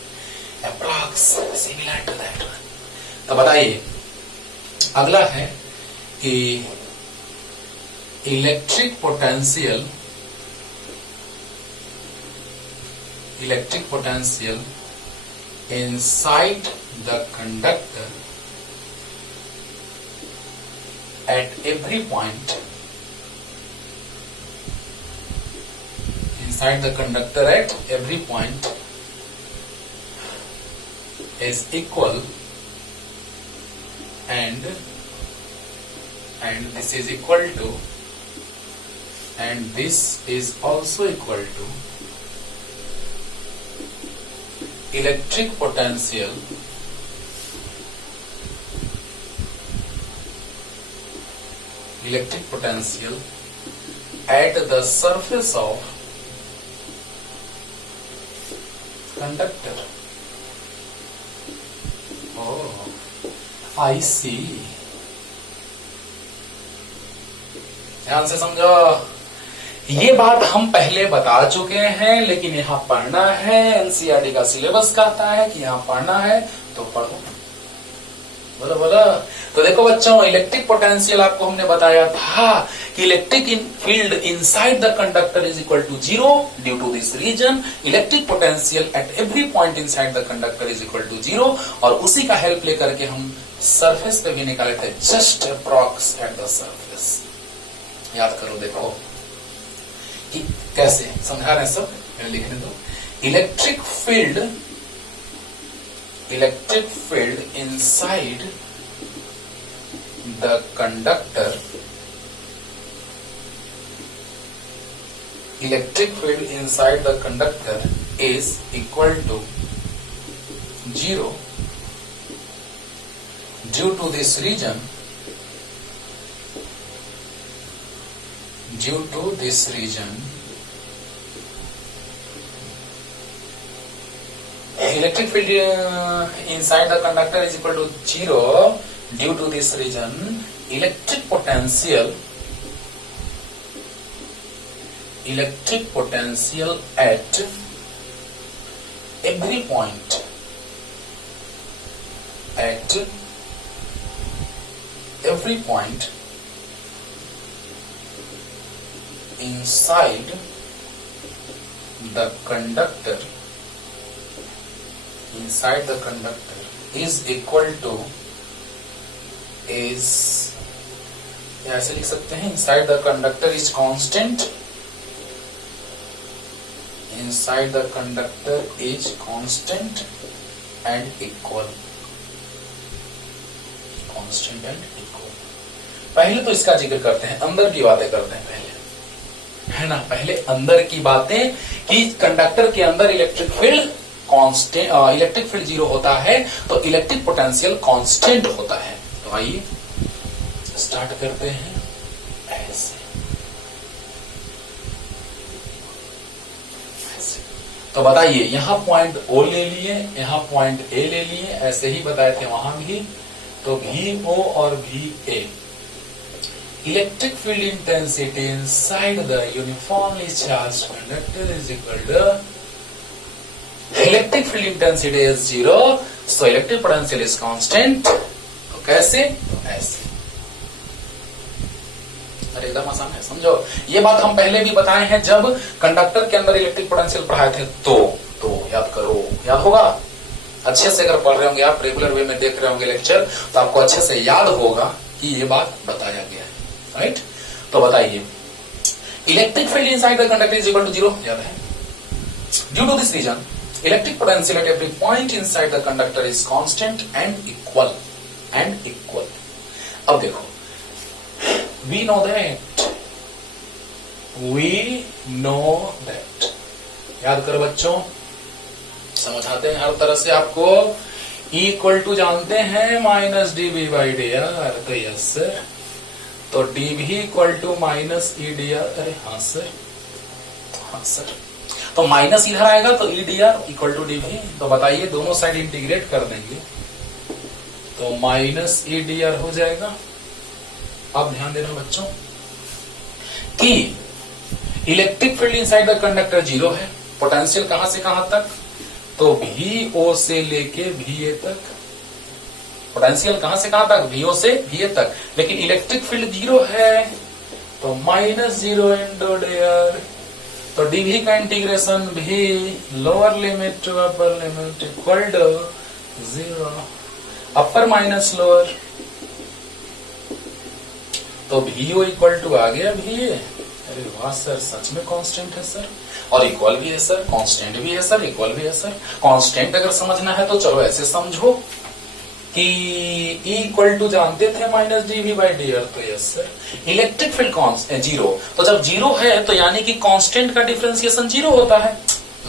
approx similar to that one. तो बताइए अगला है कि electric potential inside the conductor at every point, inside the conductor at every point is equal, and this is equal to, and this is also equal to electric potential at the surface of conductor. Oh, I see. ध्यान से समझो। ये बात हम पहले बता चुके हैं, लेकिन यहाँ पढ़ना है। एनसीईआरटी का सिलेबस कहता है कि यहाँ पढ़ना है, तो पढ़ो। बोलो बोलो। तो देखो बच्चों, इलेक्ट्रिक पोटेंशियल आपको हमने बताया था कि electric field inside the conductor is equal to 0 due to this reason. Electric potential at every point inside the conductor is equal to 0, और उसी का हेल्प लेकर के हम सरफेस पे भी निकाले थे, just approx eight the surface. याद करो, देखो कि कैसे समझा रहे हैं सब, लिखने दो। Electric field inside the conductor, electric field inside the conductor is equal to 0 due to this reason, electric field inside the conductor is equal to 0 due to this reason. Electric potential at every point, inside the conductor is equal to, is ऐसे लिख सकते हैं, inside the conductor is constant, and equal. पहले तो इसका जिक्र करते हैं, अंदर की बातें करते हैं पहले, है ना। पहले अंदर की बातें कि कंडक्टर के अंदर electric field constant, electric field 0 होता है, तो इलेक्ट्रिक पोटेंशियल कांस्टेंट होता है। तो आइए स्टार्ट करते हैं ऐसे। तो बताइए, यहां पॉइंट O ले लिए, यहां पॉइंट A ले लिए, ऐसे ही बताए थे वहां भी। तो VO और VA, electric field intensity inside the uniformly charged conductor is equal to, electric field intensity is 0, so electric potential is constant. तो कैसे? तो ऐसे। अरे एकदम आसान है, समझो। ये बात हम पहले भी बताए हैं, जब कंडक्टर के अंदर इलेक्ट्रिक पोटेंशियल पढ़ाए थे। तो याद करो, याद होगा अच्छे से। अगर पढ़ रहे होंगे आप, रेगुलर वे में देख रहे होंगे लेक्चर, तो आपको अच्छे से याद होगा कि ये बात बताया गया है, राइट। तो बताइए, electric field inside the conductor is equal to 0, याद है। Due to this reason, electric potential at every point inside the conductor is constant and equal. अब देखो, we know that, याद करो बच्चों, समझाते हैं हर तरह से आपको। इक्वल टू जानते हैं माइनस dV/dr, तो यस सर। तो dV equal to minus EdR, अरे हाँ सर, हाँ सर। तो माइनस इधर आएगा, तो EdR इक्वल टू dV। तो बताइए, दोनों साइड इंटीग्रेट कर देंगे तो माइनस EdR हो जाएगा। अब ध्यान देना बच्चों कि electric field inside the conductor 0 है। पोटेंशियल कहां से कहां तक? तो VO से लेके VA तक। पोटेंशियल कहां से कहां तक? VO से VA तक। लेकिन इलेक्ट्रिक फील्ड 0 है, तो माइनस 0 इंटू dr तो डीवी का इंटीग्रेशन भी lower limit to upper limit equal to 0, upper minus lower, तो VO इक्वल टू आ गया VA। अरे वाह सर, सच में कांस्टेंट है सर, और इक्वल भी है सर, कांस्टेंट भी है सर, इक्वल भी है सर। कांस्टेंट अगर समझना है तो चलो ऐसे समझो कि E इक्वल टू जानते थे माइनस dV बाई dr, तो yes sir. Electric field zero, तो जब जीरो है तो यानी कि कांस्टेंट का डिफरेंशिएशन जीरो होता है।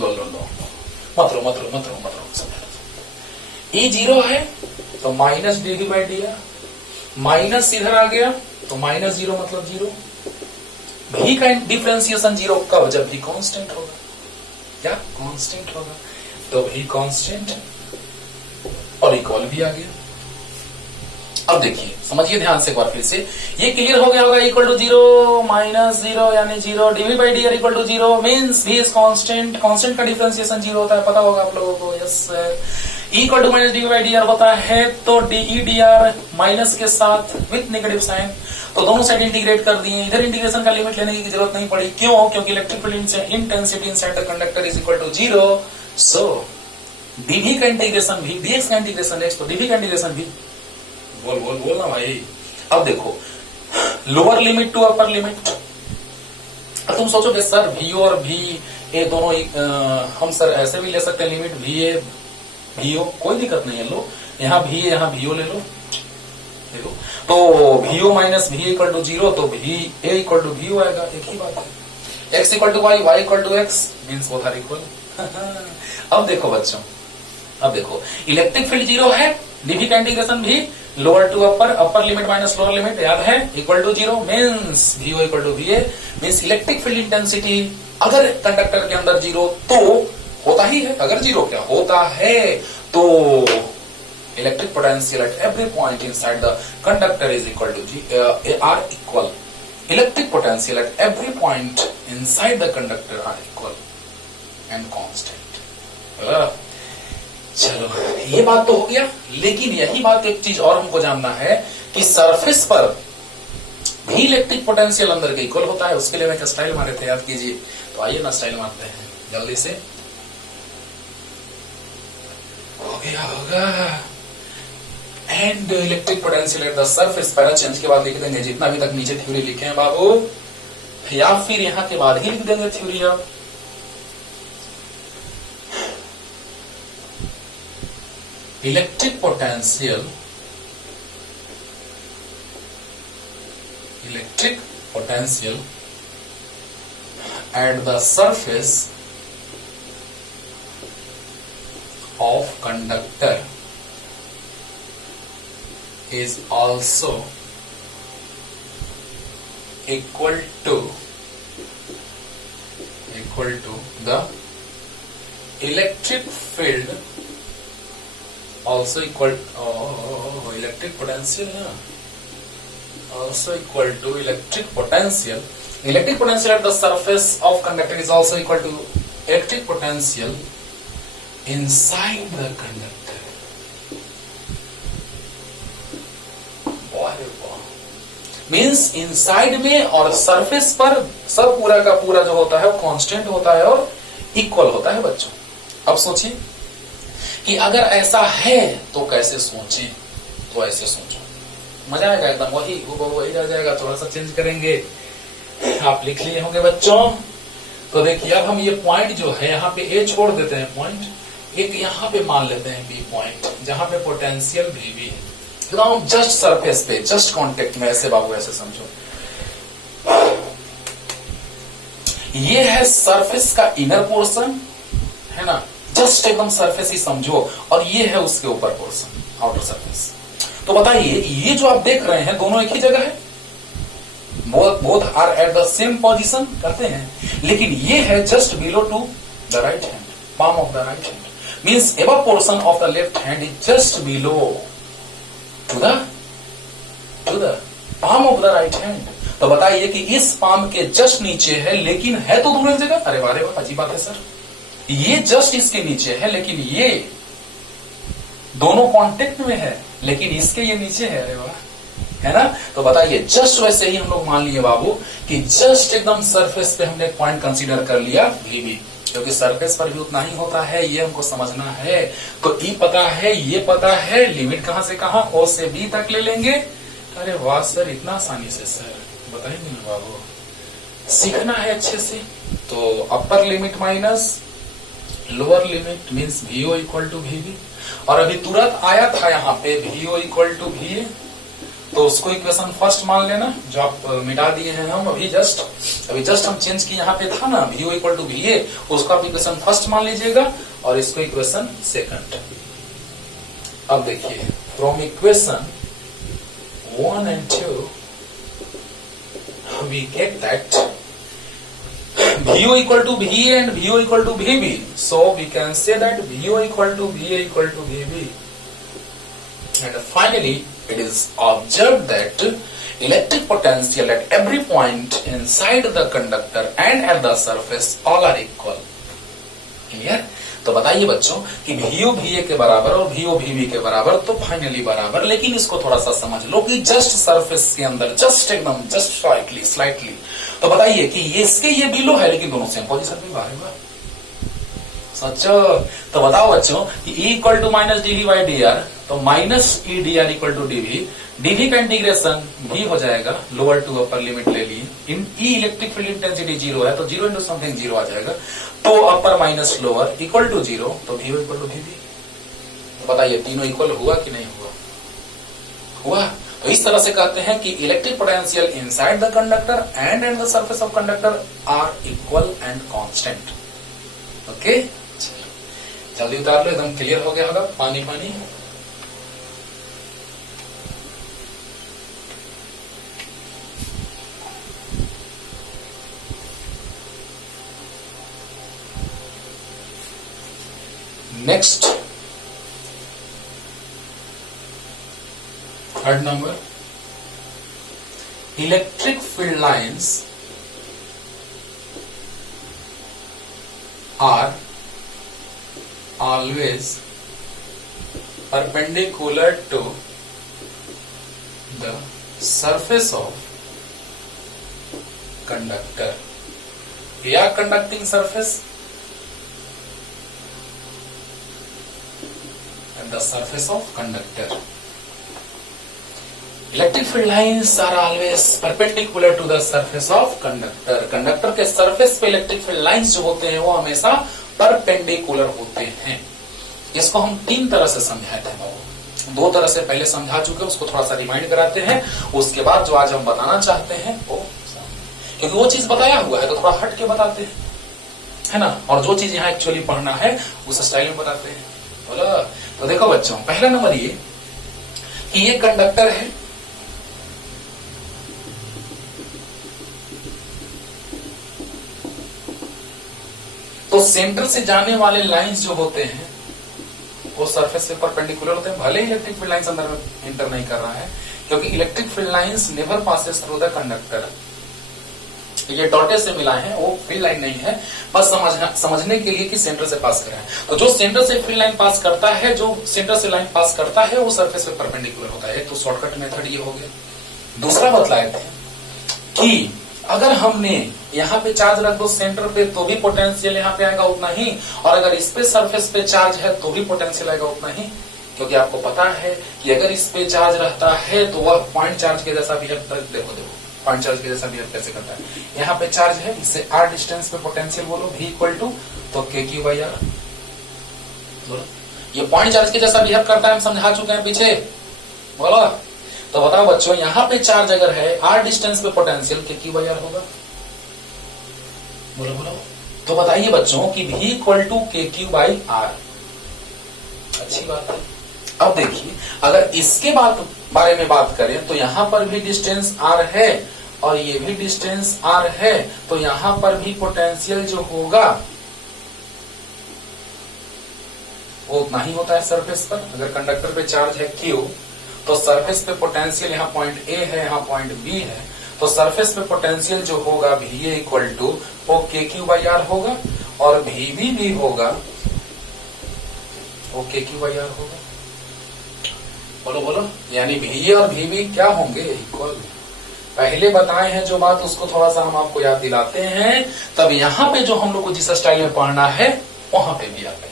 लो लो लो, मत रो E जीरो है तो minus dV by dr, minus इधर आ गया तो माइनस जीरो मतलब जीरो। भी का डिफरेंशिएशन जीरो कब? जब भी कांस्टेंट होगा। क्या कांस्टेंट होगा? तो भी कांस्टेंट और इक्वल भी आ गया। अब देखिए, समझिए ध्यान से एक बार फिर से, ये क्लियर हो गया होगा। Equal to zero minus zero यानी zero, DV by D R equal to zero means भी इज कांस्टेंट, कांस्टेंट का डिफरेंशिएशन जीरो होता है, पता होगा आप लोगों को। Yes sir. Equal to minus DV by D R होता है तो डीई डी आर माइनस के साथ विथ नेगेटिव साइन, तो दोनों साइड इंटीग्रेट कर दिए। इधर इंटीग्रेशन का लिमिट लेने की जरूरत नहीं पड़ी। क्यों? क्योंकि electric field intensity inside the conductor is equal to zero. So D V का इंटीग्रेशन भी, डीएक्स का इंटीग्रेशन एक्स, तो डीवी का इंटीग्रेशन भी। बोल ना भाई। अब देखो, lower limit to upper limit. अब तुम सोचोगे सर वी और वी ए दोनों हम सर ऐसे भी ले सकते हैं limit V A V O, कोई दिक्कत नहीं है। लो यहाँ वी ए यहाँ वी ओ ले लो, देखो तो V O minus V equal to zero, तो V A equal to V O आएगा। एक ही बात है। X equal to Y, Y equal to X means both are equal. अब देखो बच्चों, अब देखो इलेक्ट्रिक फील्ड जीरो है, डीवी का इंटीग्रेशन भी lower to upper, upper limit minus lower limit याद है, equal to zero means V O equal to V A means electric field intensity अगर कंडक्टर के अंदर जीरो तो होता ही है। अगर जीरो क्या होता है तो electric potential at every point inside the conductor is equal to are equal. Electric potential at every point inside the conductor are equal and constant. चलो ये बात तो हो गया, लेकिन यही बात एक चीज और हमको जानना है कि सरफेस पर भी इलेक्ट्रिक पोटेंशियल अंदर के इक्वल होता है। उसके लिए मैं स्टाइल मारे थे, याद कीजिए। तो आइए ना स्टाइल मारते हैं जल्दी से। हो गया होगा। And electric potential eight the surface, पहला चेंज के बाद लिख देंगे जितना अभी तक नीचे थ्योरी लिखे हैं बाबू, या फिर यहां के बाद ही लिख देंगे थ्योरी। अब electric potential at the surface of conductor is also equal to the electric field also equal electric potential also equal to electric potential at the surface of conductor is also equal to electric potential inside the conductor। Means inside में और सरफेस पर सब पूरा का पूरा जो होता है वो कांस्टेंट होता है और इक्वल होता है बच्चों। अब सोचिए कि अगर ऐसा है तो कैसे सोचें, तो ऐसे सोचो, मजा आएगा एकदम। वही रह जाएगा, थोड़ा सा चेंज करेंगे। आप लिख लिए होंगे बच्चों। तो देखिए अब हम ये पॉइंट जो है यहाँ पे ए छोड़ देते हैं, पॉइंट एक यहाँ पे मान लेते हैं बी पॉइंट, जहां पे पोटेंशियल भी है एकदम जस्ट सरफेस पे, जस्ट कांटेक्ट में। ऐसे बाबू ऐसे समझो, ये है सरफेस का इनर पोर्शन है ना, जस्ट एकदम सरफेस ही समझो, और ये है उसके ऊपर पोर्शन, आउटर सरफेस। तो बताइए ये जो आप देख रहे हैं दोनों एक ही जगह है, both are at the same position करते हैं, लेकिन ये है just below to the right hand, palm of the right hand, means above portion of the left hand is just below to the palm of the right hand। तो बताइए कि इस पाम के जस्ट नीचे है, लेकिन है तो दोनों जगह। अरे वाह अजीब बात है सर, ये जस्ट इसके नीचे है लेकिन ये दोनों कांटेक्ट में है, लेकिन इसके ये नीचे है। अरे वाह है ना। तो बताइए जस्ट वैसे ही हम लोग मान लिए बाबू कि जस्ट एकदम सरफेस पे हमने एक पॉइंट कंसीडर कर लिया वीबी, क्योंकि सरफेस पर भी उतना ही होता है, ये हमको समझना है। तो ई पता है, ये पता है, लिमिट कहां से कहां, ओ से बी तक ले लेंगे। अरे वाह सर, इतना आसानी से सर बताएंगे ना बाबू, सीखना है अच्छे से। तो upper limit minus lower limit means V O equal to V B, और अभी तुरंत आया था यहाँ पे वीओ इक्वल टू वीए, तो उसको इक्वेशन फर्स्ट मान लेना, जो आप मिटा दिए हैं हम अभी जस्ट हम चेंज किए, यहाँ पे था ना वीओ इक्वल टू वीए, उसको आप इक्वेशन फर्स्ट मान लीजिएगा और इसको इक्वेशन सेकंड। अब देखिए from equation 1 and 2 we get that VO equal to VA and VO equal to VB. So we can say that VO equal to VA equal to VB. And finally, it is observed that electric potential at every point inside the conductor and at the surface all are equal. Clear? तो बताइए बच्चों कि VO VA के बराबर और VO VB के बराबर, तो फाइनली बराबर, लेकिन इसको थोड़ा सा समझ लो कि जस्ट सरफेस के अंदर जस्ट स्लाइटली। तो बताइए कि इसके ये बिलो है, लेकिन दोनों सेम पोजीशन पे बाहर हुआ। सच्चो, तो बताओ बच्चों कि E equal to minus DV by D R, तो minus E D R equal to DV, DV का इंटीग्रेशन भी हो जाएगा, लोअर टू अपर लिमिट ले ली, इन ई इलेक्ट्रिक फील्ड इंटेंसिटी 0 है तो 0 इंटू समथिंग 0 आ जाएगा, तो upper minus lower equal to 0, तो वीओ इक्वल टू वीबी। तो बताइए तीनों इक्वल हुआ कि नहीं हुआ? तो इस तरह से कहते हैं कि electric potential inside the conductor and the surface of conductor are equal and constant. Okay, जल्दी उतार लो, एकदम क्लियर हो गया होगा। पानी पानी next, third number, electric field lines are always perpendicular to the surface of conductor या conducting surface and the surface of conductor. Electric field lines are always perpendicular to the surface of conductor. Conductor के सरफेस पे इलेक्ट्रिक फील्ड लाइंस जो होते हैं वो हमेशा परपेंडिकुलर होते हैं। इसको हम 3 तरह से समझाए थे बाबू, 2 तरह से पहले समझा चुके, उसको थोड़ा सा रिमाइंड कराते हैं। उसके बाद जो आज हम बताना चाहते हैं वो, क्योंकि वो चीज बताया हुआ है तो थोड़ा हट के बताते हैं, है ना, और जो चीज यहाँ एक्चुअली पढ़ना है उस स्टाइल में बताते हैं। बोला, तो देखो बच्चों, पहला नंबर ये कि ये कंडक्टर है, तो सेंटर से जाने वाले लाइंस जो होते हैं वो सरफेस पे परपेंडिकुलर होते हैं, भले ही इलेक्ट्रिक फील्ड लाइंस अंदर में इंटर नहीं कर रहा है, क्योंकि electric field lines never passes through the conductor. ये डॉटेड से मिला है, वो फील्ड लाइन नहीं है, बस समझने के लिए कि सेंटर से पास कर रहा है। तो जो सेंटर से फील्ड लाइन पास करता है, जो सेंटर से लाइन पास करता है, वो सरफेस पे परपेंडिकुलर होता है। तो शॉर्टकट मेथड ये हो गया। दूसरा बतलाए थे कि अगर हमने यहाँ पे चार्ज रख दो सेंटर पे तो भी पोटेंशियल यहाँ पे आएगा उतना ही, और अगर इस पे सरफेस पे चार्ज है तो भी पोटेंशियल आएगा उतना ही, क्योंकि आपको पता है कि अगर इस पे चार्ज रहता है तो वह पॉइंट चार्ज के जैसा बिहेव करता है। देखो पॉइंट चार्ज के जैसा बिहेव कैसे करता है। यहाँ पे चार्ज है, इससे r डिस्टेंस पे पोटेंशियल बोलो V इक्वल टू, तो KQ/R बोलो, ये पॉइंट चार्ज के जैसा बिहेव करता है, हम समझा चुके हैं पीछे, बोलो। तो बताओ बच्चों, यहाँ पे चार्ज अगर है, r डिस्टेंस पे पोटेंशियल KQ/R होगा, बोलो बोलो। तो बताइए बच्चों कि V इक्वल टू KQ/R, अच्छी बात है। अब देखिए, अगर इसके बारे में बात करें तो यहाँ पर भी डिस्टेंस r है और ये भी डिस्टेंस r है, तो यहाँ पर भी पोटेंशियल जो होगा वो उतना ही होता है सरफेस पर। अगर कंडक्टर पे चार्ज है Q, तो सरफेस पे पोटेंशियल यहाँ पॉइंट A है, यहाँ पॉइंट B है, तो सरफेस पे पोटेंशियल जो होगा VA इक्वल टू वो KQ/R होगा, और VB भी होगा वो KQ/R होगा। बोलो बोलो, यानी VA और VB क्या होंगे? इक्वल। पहले बताए हैं जो बात, उसको थोड़ा सा हम आपको याद दिलाते हैं, तब यहाँ पे जो हम लोग को जिस स्टाइल में पढ़ना है वहां पे भी आते हैं।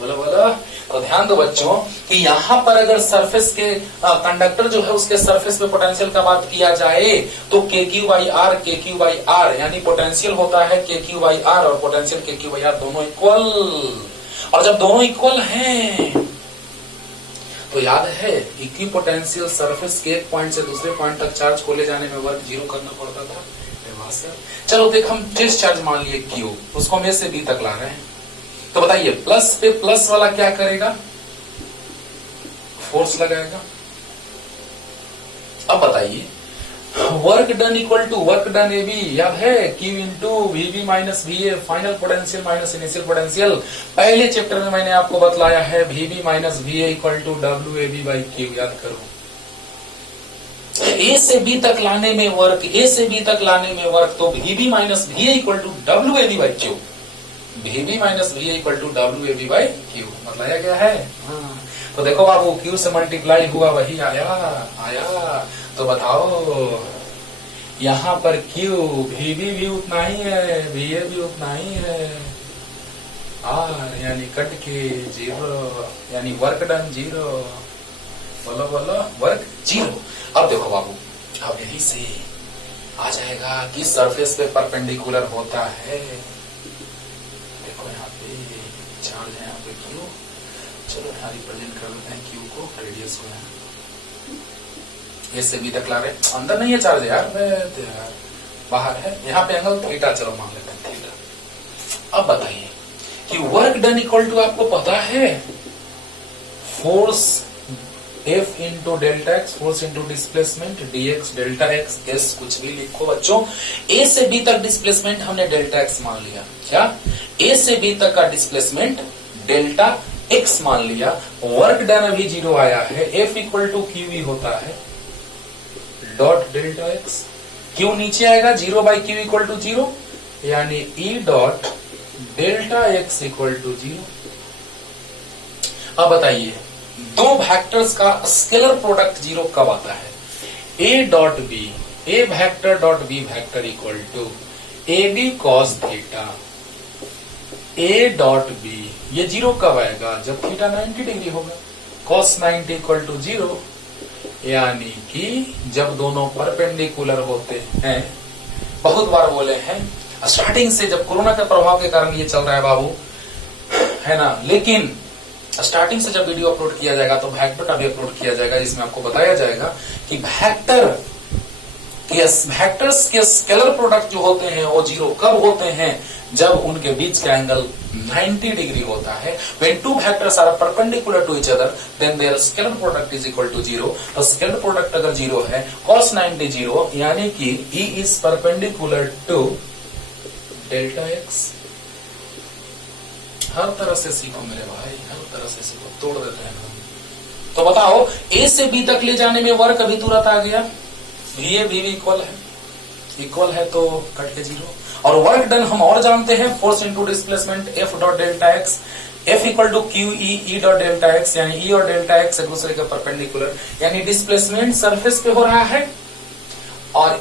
बोलो बोलो। तो ध्यान दो बच्चों कि यहाँ पर अगर सरफेस के कंडक्टर जो है उसके सरफेस पे पोटेंशियल का बात किया जाए तो KQ/R यानी पोटेंशियल होता है KQ/R और पोटेंशियल KQ/R दोनों इक्वल। और जब दोनों इक्वल हैं तो याद है इक्वी पोटेंशियल सरफेस के एक पॉइंट से दूसरे पॉइंट तक चार्ज को ले जाने में वर्क 0 करना पड़ता था। चलो देख, हम जिस चार्ज मान लिए Q, उसको हम A से B तक ला रहे हैं, तो बताइए प्लस पे प्लस वाला क्या करेगा? फोर्स लगाएगा। अब बताइए work done equal to work done AB, याद है Q into VB minus VA, final potential minus initial potential. पहले चैप्टर में मैंने आपको बतलाया है VB minus VA equal to WAB by Q, याद करो। A से B तक लाने में वर्क, A से B तक लाने में वर्क, तो VB minus VA equal to WAB by Q, VB minus VA equal to WAB by Q बतलाया गया है। तो देखो बाबू Q से मल्टीप्लाई हुआ वही आया। तो बताओ यहाँ पर Q, VB भी उतना ही है, VA भी उतना ही है, R यानी कट के 0, यानी वर्क डन 0। बोलो बोलो, वर्क 0। अब देखो बाबू, अब यही से आ जाएगा कि सरफेस पे परपेंडिकुलर होता है। देखो यहाँ पे चार्ज है, यहाँ पे Q, चलो यहाँ रिप्रेजेंट कर देते हैं Q को, रेडियस को। यहाँ A से B तक ला रहे, अंदर नहीं है चार्ज यार, बाहर है। यहाँ पे एंगल थीटा, चलो मान लेते हैं थीटा। अब बताइए कि वर्क डन इक्वल टू आपको पता है force F into delta x, force into displacement DX delta x, S कुछ भी लिखो बच्चों। A से B तक डिस्प्लेसमेंट हमने डेल्टा एक्स मान लिया, क्या? A से B तक का डिस्प्लेसमेंट डेल्टा एक्स मान लिया। वर्क डन अभी 0 आया है, F इक्वल टू QE होता है डॉट डेल्टा एक्स। Q नीचे आएगा, 0 बाई Q इक्वल टू 0, यानी E dot delta x equal to 0। अब बताइए दो वेक्टर्स का स्केलर प्रोडक्ट 0 कब आता है? A dot B, A vector dot B vector equal to AB cos theta, A dot B, ये 0 कब आएगा? जब थीटा 90 डिग्री होगा। cos 90 इक्वल टू 0, यानी कि जब दोनों परपेंडिकुलर होते हैं। बहुत बार बोले हैं स्टार्टिंग से, जब कोरोना के प्रभाव के कारण ये चल रहा है बाबू, है ना, लेकिन स्टार्टिंग से जब वीडियो अपलोड किया जाएगा तो वेक्टर का भी अपलोड किया जाएगा, जिसमें आपको बताया जाएगा कि वेक्टर्स के स्केलर प्रोडक्ट जो होते हैं वो 0 कब होते हैं? जब उनके बीच का एंगल 90 डिग्री होता है। When two vectors are perpendicular to each other, then their scalar product is equal to 0. तो स्केलर प्रोडक्ट अगर 0 है, cos 90 0, यानी कि E is perpendicular to delta X. हर तरह से सीखो मेरे भाई, हर तरह से सीखो, तोड़ देते हैं हम। तो बताओ A से B तक ले जाने में वर्क अभी तुरंत आ गया, VA VB इक्वल है तो कट के 0। और वर्क डन हम और जानते हैं, force into displacement F dot delta x, F equal to QE E dot delta x, यानी E और डेल्टा एक्स एक दूसरे के परपेंडिकुलर, यानी डिस्प्लेसमेंट सरफेस पे हो रहा है और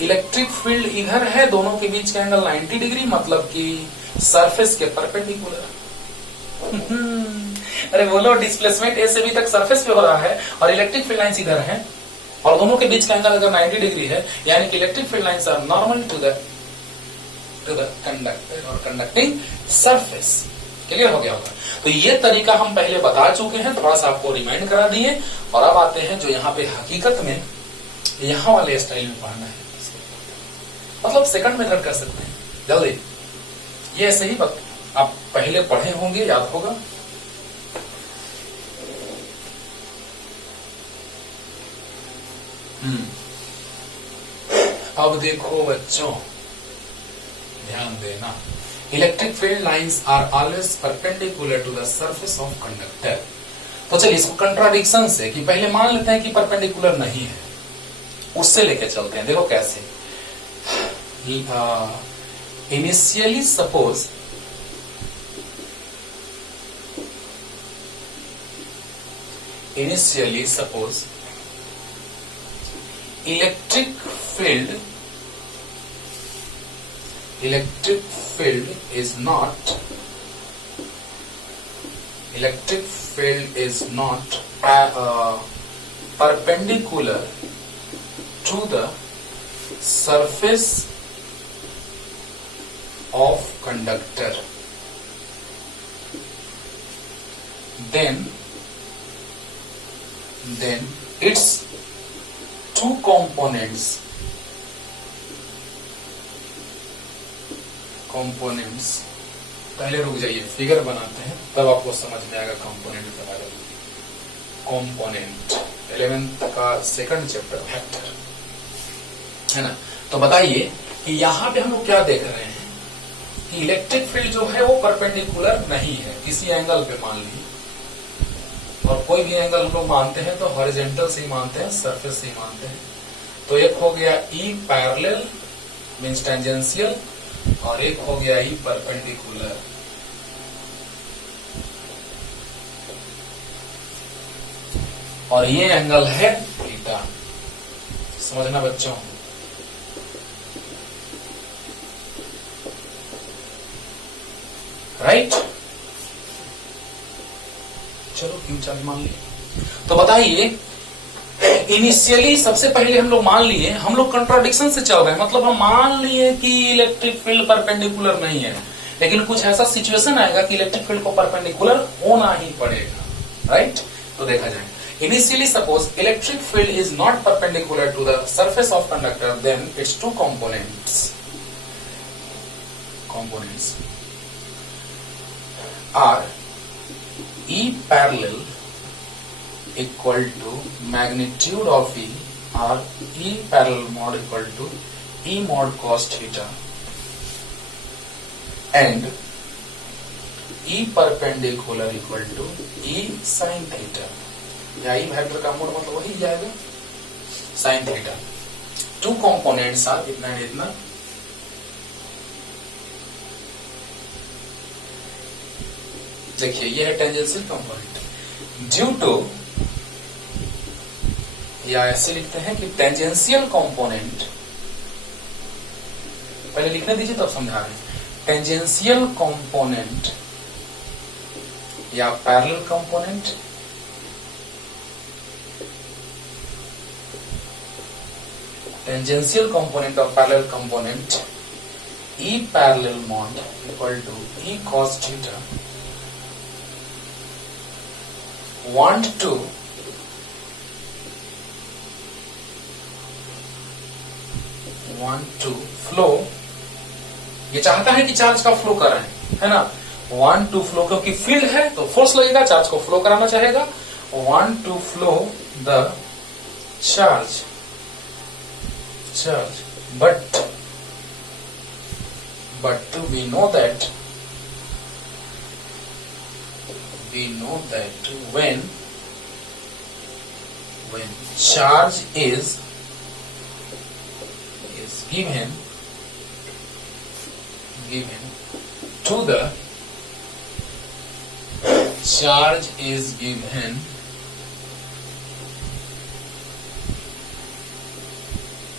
इलेक्ट्रिक फील्ड इधर है, दोनों के बीच का एंगल 90 डिग्री, मतलब कि सरफेस के परपेंडिकुलर। अरे बोलो, डिस्प्लेसमेंट A से B तक सरफेस पे हो रहा है और इलेक्ट्रिक फील्ड लाइंस इधर है और दोनों के बीच का एंगल अगर 90 डिग्री है, यानी कि electric field lines are normal to the conductor और कंडक्टिंग सरफेस। क्लियर हो गया होगा? तो ये तरीका हम पहले बता चुके हैं, थोड़ा सा आपको रिमाइंड करा दिए। और अब आते हैं जो यहाँ पे हकीकत में यहाँ वाले स्टाइल में पढ़ना है, मतलब सेकंड मेथड कर सकते हैं जल्दी। ये ऐसे ही आप पहले पढ़े होंगे, याद होगा। अब देखो बच्चों, ध्यान देना, electric field lines are always perpendicular to the surface of conductor. तो चलिए इसको कंट्राडिक्शन से, कि पहले मान लेते हैं कि परपेंडिकुलर नहीं है, उससे लेके चलते हैं। देखो कैसे, initially suppose initially suppose electric field is not perpendicular to the surface of conductor, then its two components पहले रुक जाइए, फिगर बनाते हैं तब आपको समझ में आएगा कंपोनेंट के बारे में। कंपोनेंट 11th का सेकंड चैप्टर वेक्टर है ना। तो बताइए कि यहां पे हम लोग क्या देख रहे हैं कि इलेक्ट्रिक फील्ड जो है वो परपेंडिकुलर नहीं है, किसी एंगल पे मान लीजिए, और कोई भी एंगल हम लोग मानते हैं तो हॉरिजॉन्टल से ही मानते हैं, सरफेस से ही मानते हैं। तो एक हो गया ई पैरेलल मींस टेंजेंशियल और एक हो गया ई परपेंडिकुलर। और ये एंगल है थीटा, समझना बच्चों। राइट, चलो क्यों चार्ज मान लिए। तो बताइए इनिशियली सबसे पहले हम लोग मान लिए, हम लोग कंट्राडिक्शन से चल रहे हैं, मतलब हम मान लिए कि इलेक्ट्रिक फील्ड परपेंडिकुलर नहीं है, लेकिन कुछ ऐसा सिचुएशन आएगा कि इलेक्ट्रिक फील्ड को परपेंडिकुलर होना ही पड़ेगा। राइट, तो देखा जाए initially suppose electric field is not perpendicular to the surface of conductor, then it's two components are E parallel equal to magnitude of E, or E parallel mod equal to E mod cos theta, and E perpendicular equal to E sin theta, या E वेक्टर का मोड मतलब वही जाएगा sin theta। Two components are इतना एंड इतना, देखिए ये है टेंजेंशियल कंपोनेंट ड्यू टू, या ऐसे लिखते हैं कि टेंजेंशियल कंपोनेंट, पहले लिखने दीजिए तब समझा रहे हैं। टेंजेंशियल कंपोनेंट या पैरेलल कंपोनेंट टेंजेंशियल कंपोनेंट और parallel component E parallel mod equal to E cos theta want to flow, ये चाहता है कि चार्ज का फ्लो कराएं, है ना। want to flow क्योंकि फील्ड है तो फोर्स लगेगा, चार्ज को फ्लो कराना चाहेगा। want to flow the charge but we know that when charge is given to the charge is given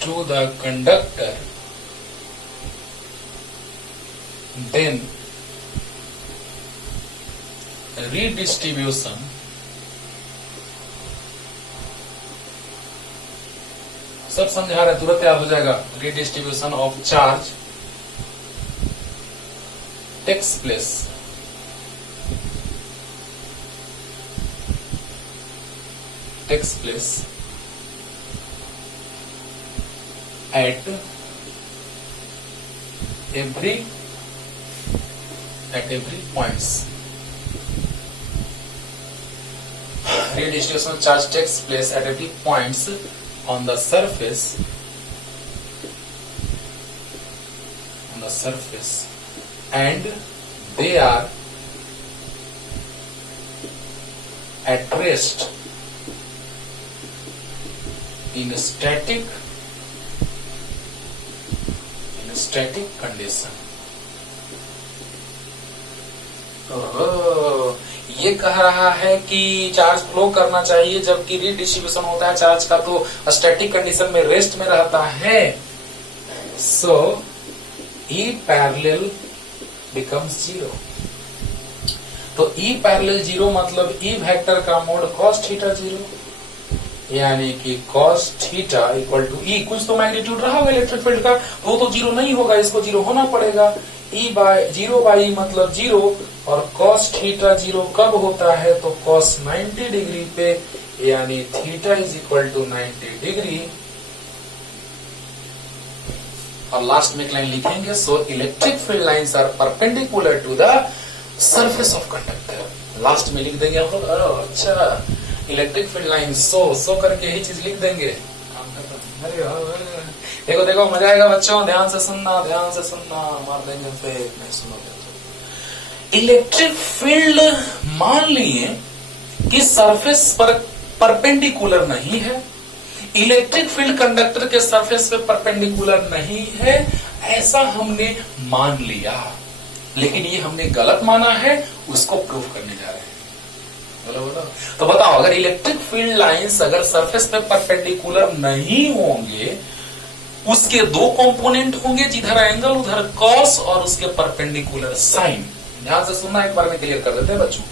to the conductor, then redistribution सब समझा रहे, तुरंत याद हो जाएगा। redistribution of charge takes place at every points. Redistribution of charge takes place at every points on the surface and they are at rest in static condition। ये कह रहा है कि चार्ज फ्लो करना चाहिए, जबकि रीडिस्ट्रीब्यूशन होता है चार्ज का तो स्टैटिक कंडीशन में रेस्ट में रहता है। सो ई पैरेलल बिकम्स जीरो। तो ई पैरेलल जीरो मतलब ई वेक्टर का मोड cos थीटा जीरो, यानी कि cos थीटा इक्वल टू ई, कुछ तो मैग्नीट्यूड रहा होगा इलेक्ट्रिक फील्ड का, तो वो तो जीरो नहीं होगा, इसको जीरो होना पड़ेगा। ई बाय जीरो बाई मतलब जीरो, और cos थीटा जीरो कब होता है तो cos 90 डिग्री पे, यानी theta is equal to 90 degree. और लास्ट में एक लाइन लिखेंगे, so electric field lines are perpendicular to the surface of conductor. Last में लिख देंगे हम लोग, अच्छा इलेक्ट्रिक फील्ड लाइन सो करके ही चीज लिख देंगे। देखो देखो मजा आएगा बच्चों, ध्यान से सुनना, मार देंगे फेक, नहीं सुनोगे तो। इलेक्ट्रिक फील्ड मान लिए कि सरफेस पर परपेंडिकुलर नहीं है, इलेक्ट्रिक फील्ड कंडक्टर के सरफेस पे परपेंडिकुलर नहीं है, ऐसा हमने मान लिया, लेकिन ये हमने गलत माना है, उसको प्रूव करने जा रहे हैं। बोलो। तो बताओ, अगर इलेक्ट्रिक फील्ड लाइंस अगर सरफेस पे परपेंडिकुलर नहीं होंगे, उसके दो कंपोनेंट होंगे, जिधर एंगल उधर कॉस और उसके परपेंडिकुलर साइन। ध्यान से सुनना, एक बार में क्लियर कर देते हैं बच्चों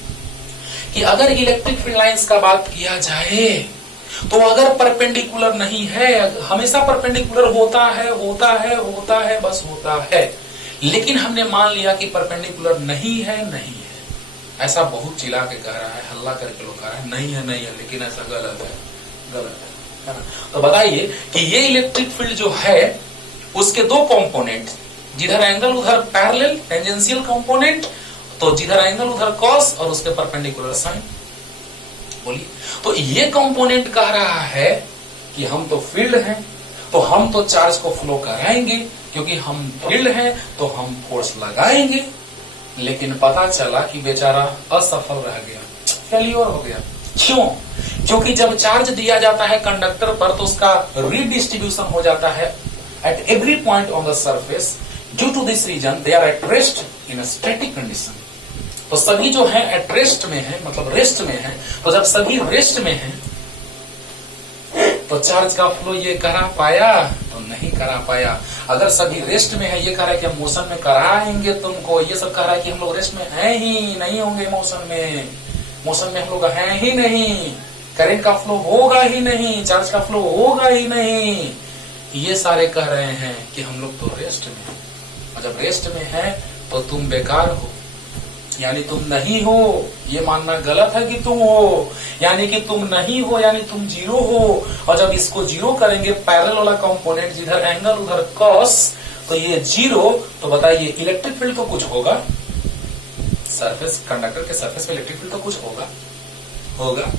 कि अगर इलेक्ट्रिक फील्ड लाइंस का बात किया जाए तो अगर परपेंडिकुलर नहीं है, हमेशा परपेंडिकुलर होता है, बस होता है, लेकिन हमने मान लिया कि परपेंडिकुलर नहीं है, ऐसा बहुत चिल्ला के कह रहा है, हल्ला करके लोग कह रहा है नहीं है, लेकिन ऐसा गलत है ना? तो बताइए कि ये इलेक्ट्रिक फील्ड जो है उसके दो कंपोनेंट, जिधर एंगल उधर पैरेलल टेंजेंशियल कंपोनेंट, तो जिधर एंगल उधर कॉस और उसके परपेंडिकुलर साइन। बोलिए, तो ये कंपोनेंट कह रहा है कि हम तो फील्ड हैं, तो हम तो चार्ज को फ्लो कराएंगे, क्योंकि हम फील्ड हैं तो हम फोर्स लगाएंगे। लेकिन पता चला कि बेचारा असफल रह गया, फेल्योर हो गया। क्यों? क्योंकि जब चार्ज दिया जाता है कंडक्टर पर तो उसका रीडिस्ट्रीब्यूशन हो जाता है at every point on the surface. Due to this reason they are at rest in a static condition. तो सभी जो है एट रेस्ट में है, मतलब रेस्ट में है, तो जब सभी रेस्ट में है तो चार्ज का फ्लो ये करा पाया तो नहीं करा पाया। अगर सभी रेस्ट में है, ये कह रहा है कि हम मोशन में कराएंगे तुमको, ये सब कह रहा है कि हम लोग रेस्ट में हैं ही नहीं, होंगे मोशन में हम लोग हैं ही नहीं, करंट का फ्लो होगा ही नहीं, चार्ज का फ्लो होगा ही नहीं, ये सारे कह रहे हैं कि हम लोग तो रेस्ट में हैं। और जब रेस्ट में है तो तुम बेकार हो, यानी तुम नहीं हो, ये मानना गलत है कि तुम हो, यानी कि तुम नहीं हो यानी तुम जीरो हो। और जब इसको जीरो करेंगे पैरेलल वाला कंपोनेंट, जिधर एंगल उधर कॉस, तो ये जीरो, तो बताइए इलेक्ट्रिक फील्ड तो कुछ होगा, सरफेस कंडक्टर के सरफेस पे इलेक्ट्रिक फील्ड तो कुछ होगा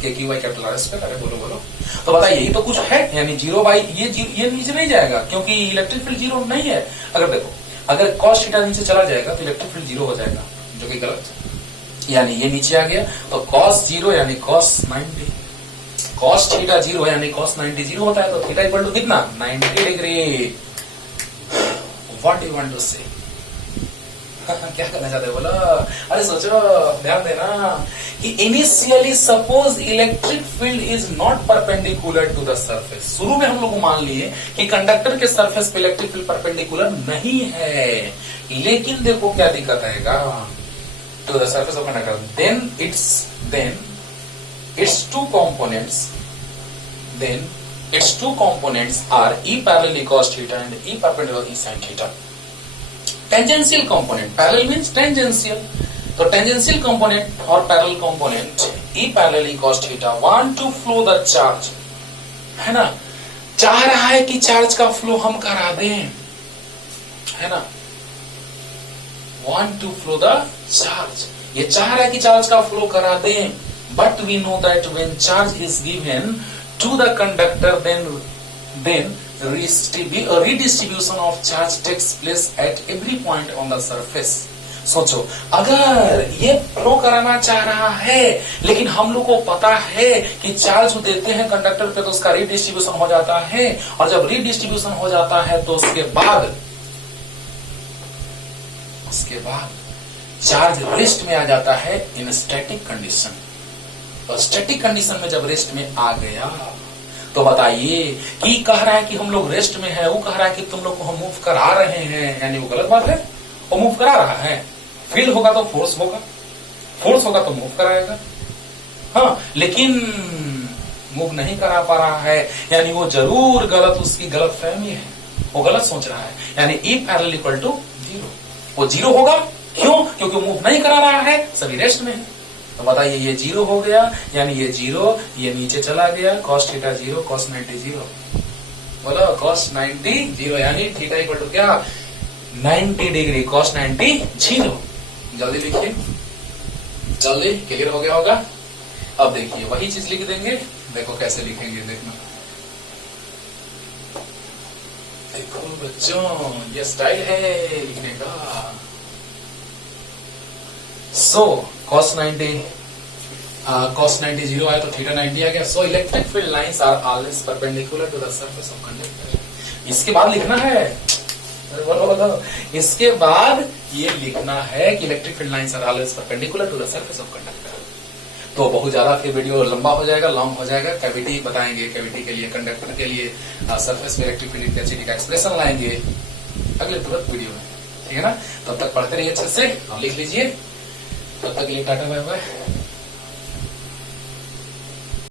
KQ by capital R square. अरे बोलो, तो बताइए ये तो कुछ है, यानी जीरो बाई ये नीचे नहीं जाएगा, क्योंकि इलेक्ट्रिक फील्ड जीरो नहीं है। अगर देखो, अगर कॉस थीटा नीचे चला जाएगा तो इलेक्ट्रिक फील्ड जीरो हो जाएगा, जो कि गलत है, यानी ये नीचे आ गया तो कॉस जीरो यानी कॉस 90, कॉस थीटा जीरो यानी कॉस 90 जीरो होता है, तो थीटा इक्वल टू कितना 90 degree. What you want to say, क्या करना चाहते हो बोला? अरे सोचो, ध्यान देना कि initially suppose electric field is not perpendicular to the surface. शुरू में हम लोग मान लिए कि कंडक्टर के सरफेस पे इलेक्ट्रिक फील्ड परपेंडिकुलर नहीं है, लेकिन देखो क्या दिक्कत आएगा, to the surface of conductor, then its two components are E parallel cos theta and E perpendicular E sin theta. Tangential component, parallel means tangential, तो tangential component और parallel component E parallel cos theta want to flow the charge, है ना, चाह रहा है कि चार्ज का फ्लो हम करा दें, है ना, want to flow the charge, ये चाह रहा है कि चार्ज का फ्लो करा दें, but we know that when charge is given to the conductor, then redistribution of charge takes place at every point on the surface. सोचो, अगर ये फ्लो कराना चाह रहा है, लेकिन हम लोग को पता है कि चार्ज देते हैं कंडक्टर पे तो उसका रीडिस्ट्रीब्यूशन हो जाता है, और जब रीडिस्ट्रीब्यूशन हो जाता है तो उसके बाद चार्ज रेस्ट में आ जाता है इन स्टैटिक कंडीशन। और स्टैटिक कंडीशन में जब रेस्ट में आ गया तो बताइए कि कह रहा है कि हम लोग रेस्ट में है, वो कह रहा है कि तुम लोग को हम मूव करा रहे हैं, यानी वो गलत बात है। वो मूव करा रहा है, फील्ड होगा तो फोर्स होगा, फोर्स होगा तो मूव कराएगा। हाँ, लेकिन मूव नहीं करा पा रहा है, यानी वो जरूर गलत, उसकी गलत फहमी है, वो गलत सोच रहा है। यानी ई पैरेलल इक्वल टू 0, वो 0 होगा। क्यों? क्योंकि मूव नहीं करा रहा है, सभी रेस्ट में है। तो बताइए ये 0 हो गया, यानी ये 0, ये नीचे चला गया, cos थीटा 0, cos 90 0। बोलो cos 90 0, यानी थीटा इक्वल टू क्या? 90 डिग्री, cos 90 0। जल्दी लिखिए, जल्दी, क्लियर हो गया होगा। अब देखिए वही चीज लिख देंगे, देखो कैसे लिखेंगे, देखना। देखो बच्चों, ये स्टाइल है लिखने का। सो cos 90 0 आया तो थीटा 90 आ गया। So electric field lines are always perpendicular to the surface of conductor. इसके बाद लिखना है, बोलो, इसके बाद ये लिखना है कि electric field lines are always perpendicular to the surface of conductor. तो बहुत ज्यादा फिर वीडियो लंबा हो जाएगा, लॉन्ग हो जाएगा। कैविटी बताएंगे, कैविटी के लिए, कंडक्टर के लिए सरफेस में इलेक्ट्रिक फील्ड इंटेंसिटी का एक्सप्रेशन लाएंगे अगले तुरंत वीडियो में, ठीक है ना। तब तक पढ़ते रहिए अच्छे से और लिख लीजिए। तब तक के लिए टाटा बाय बाय।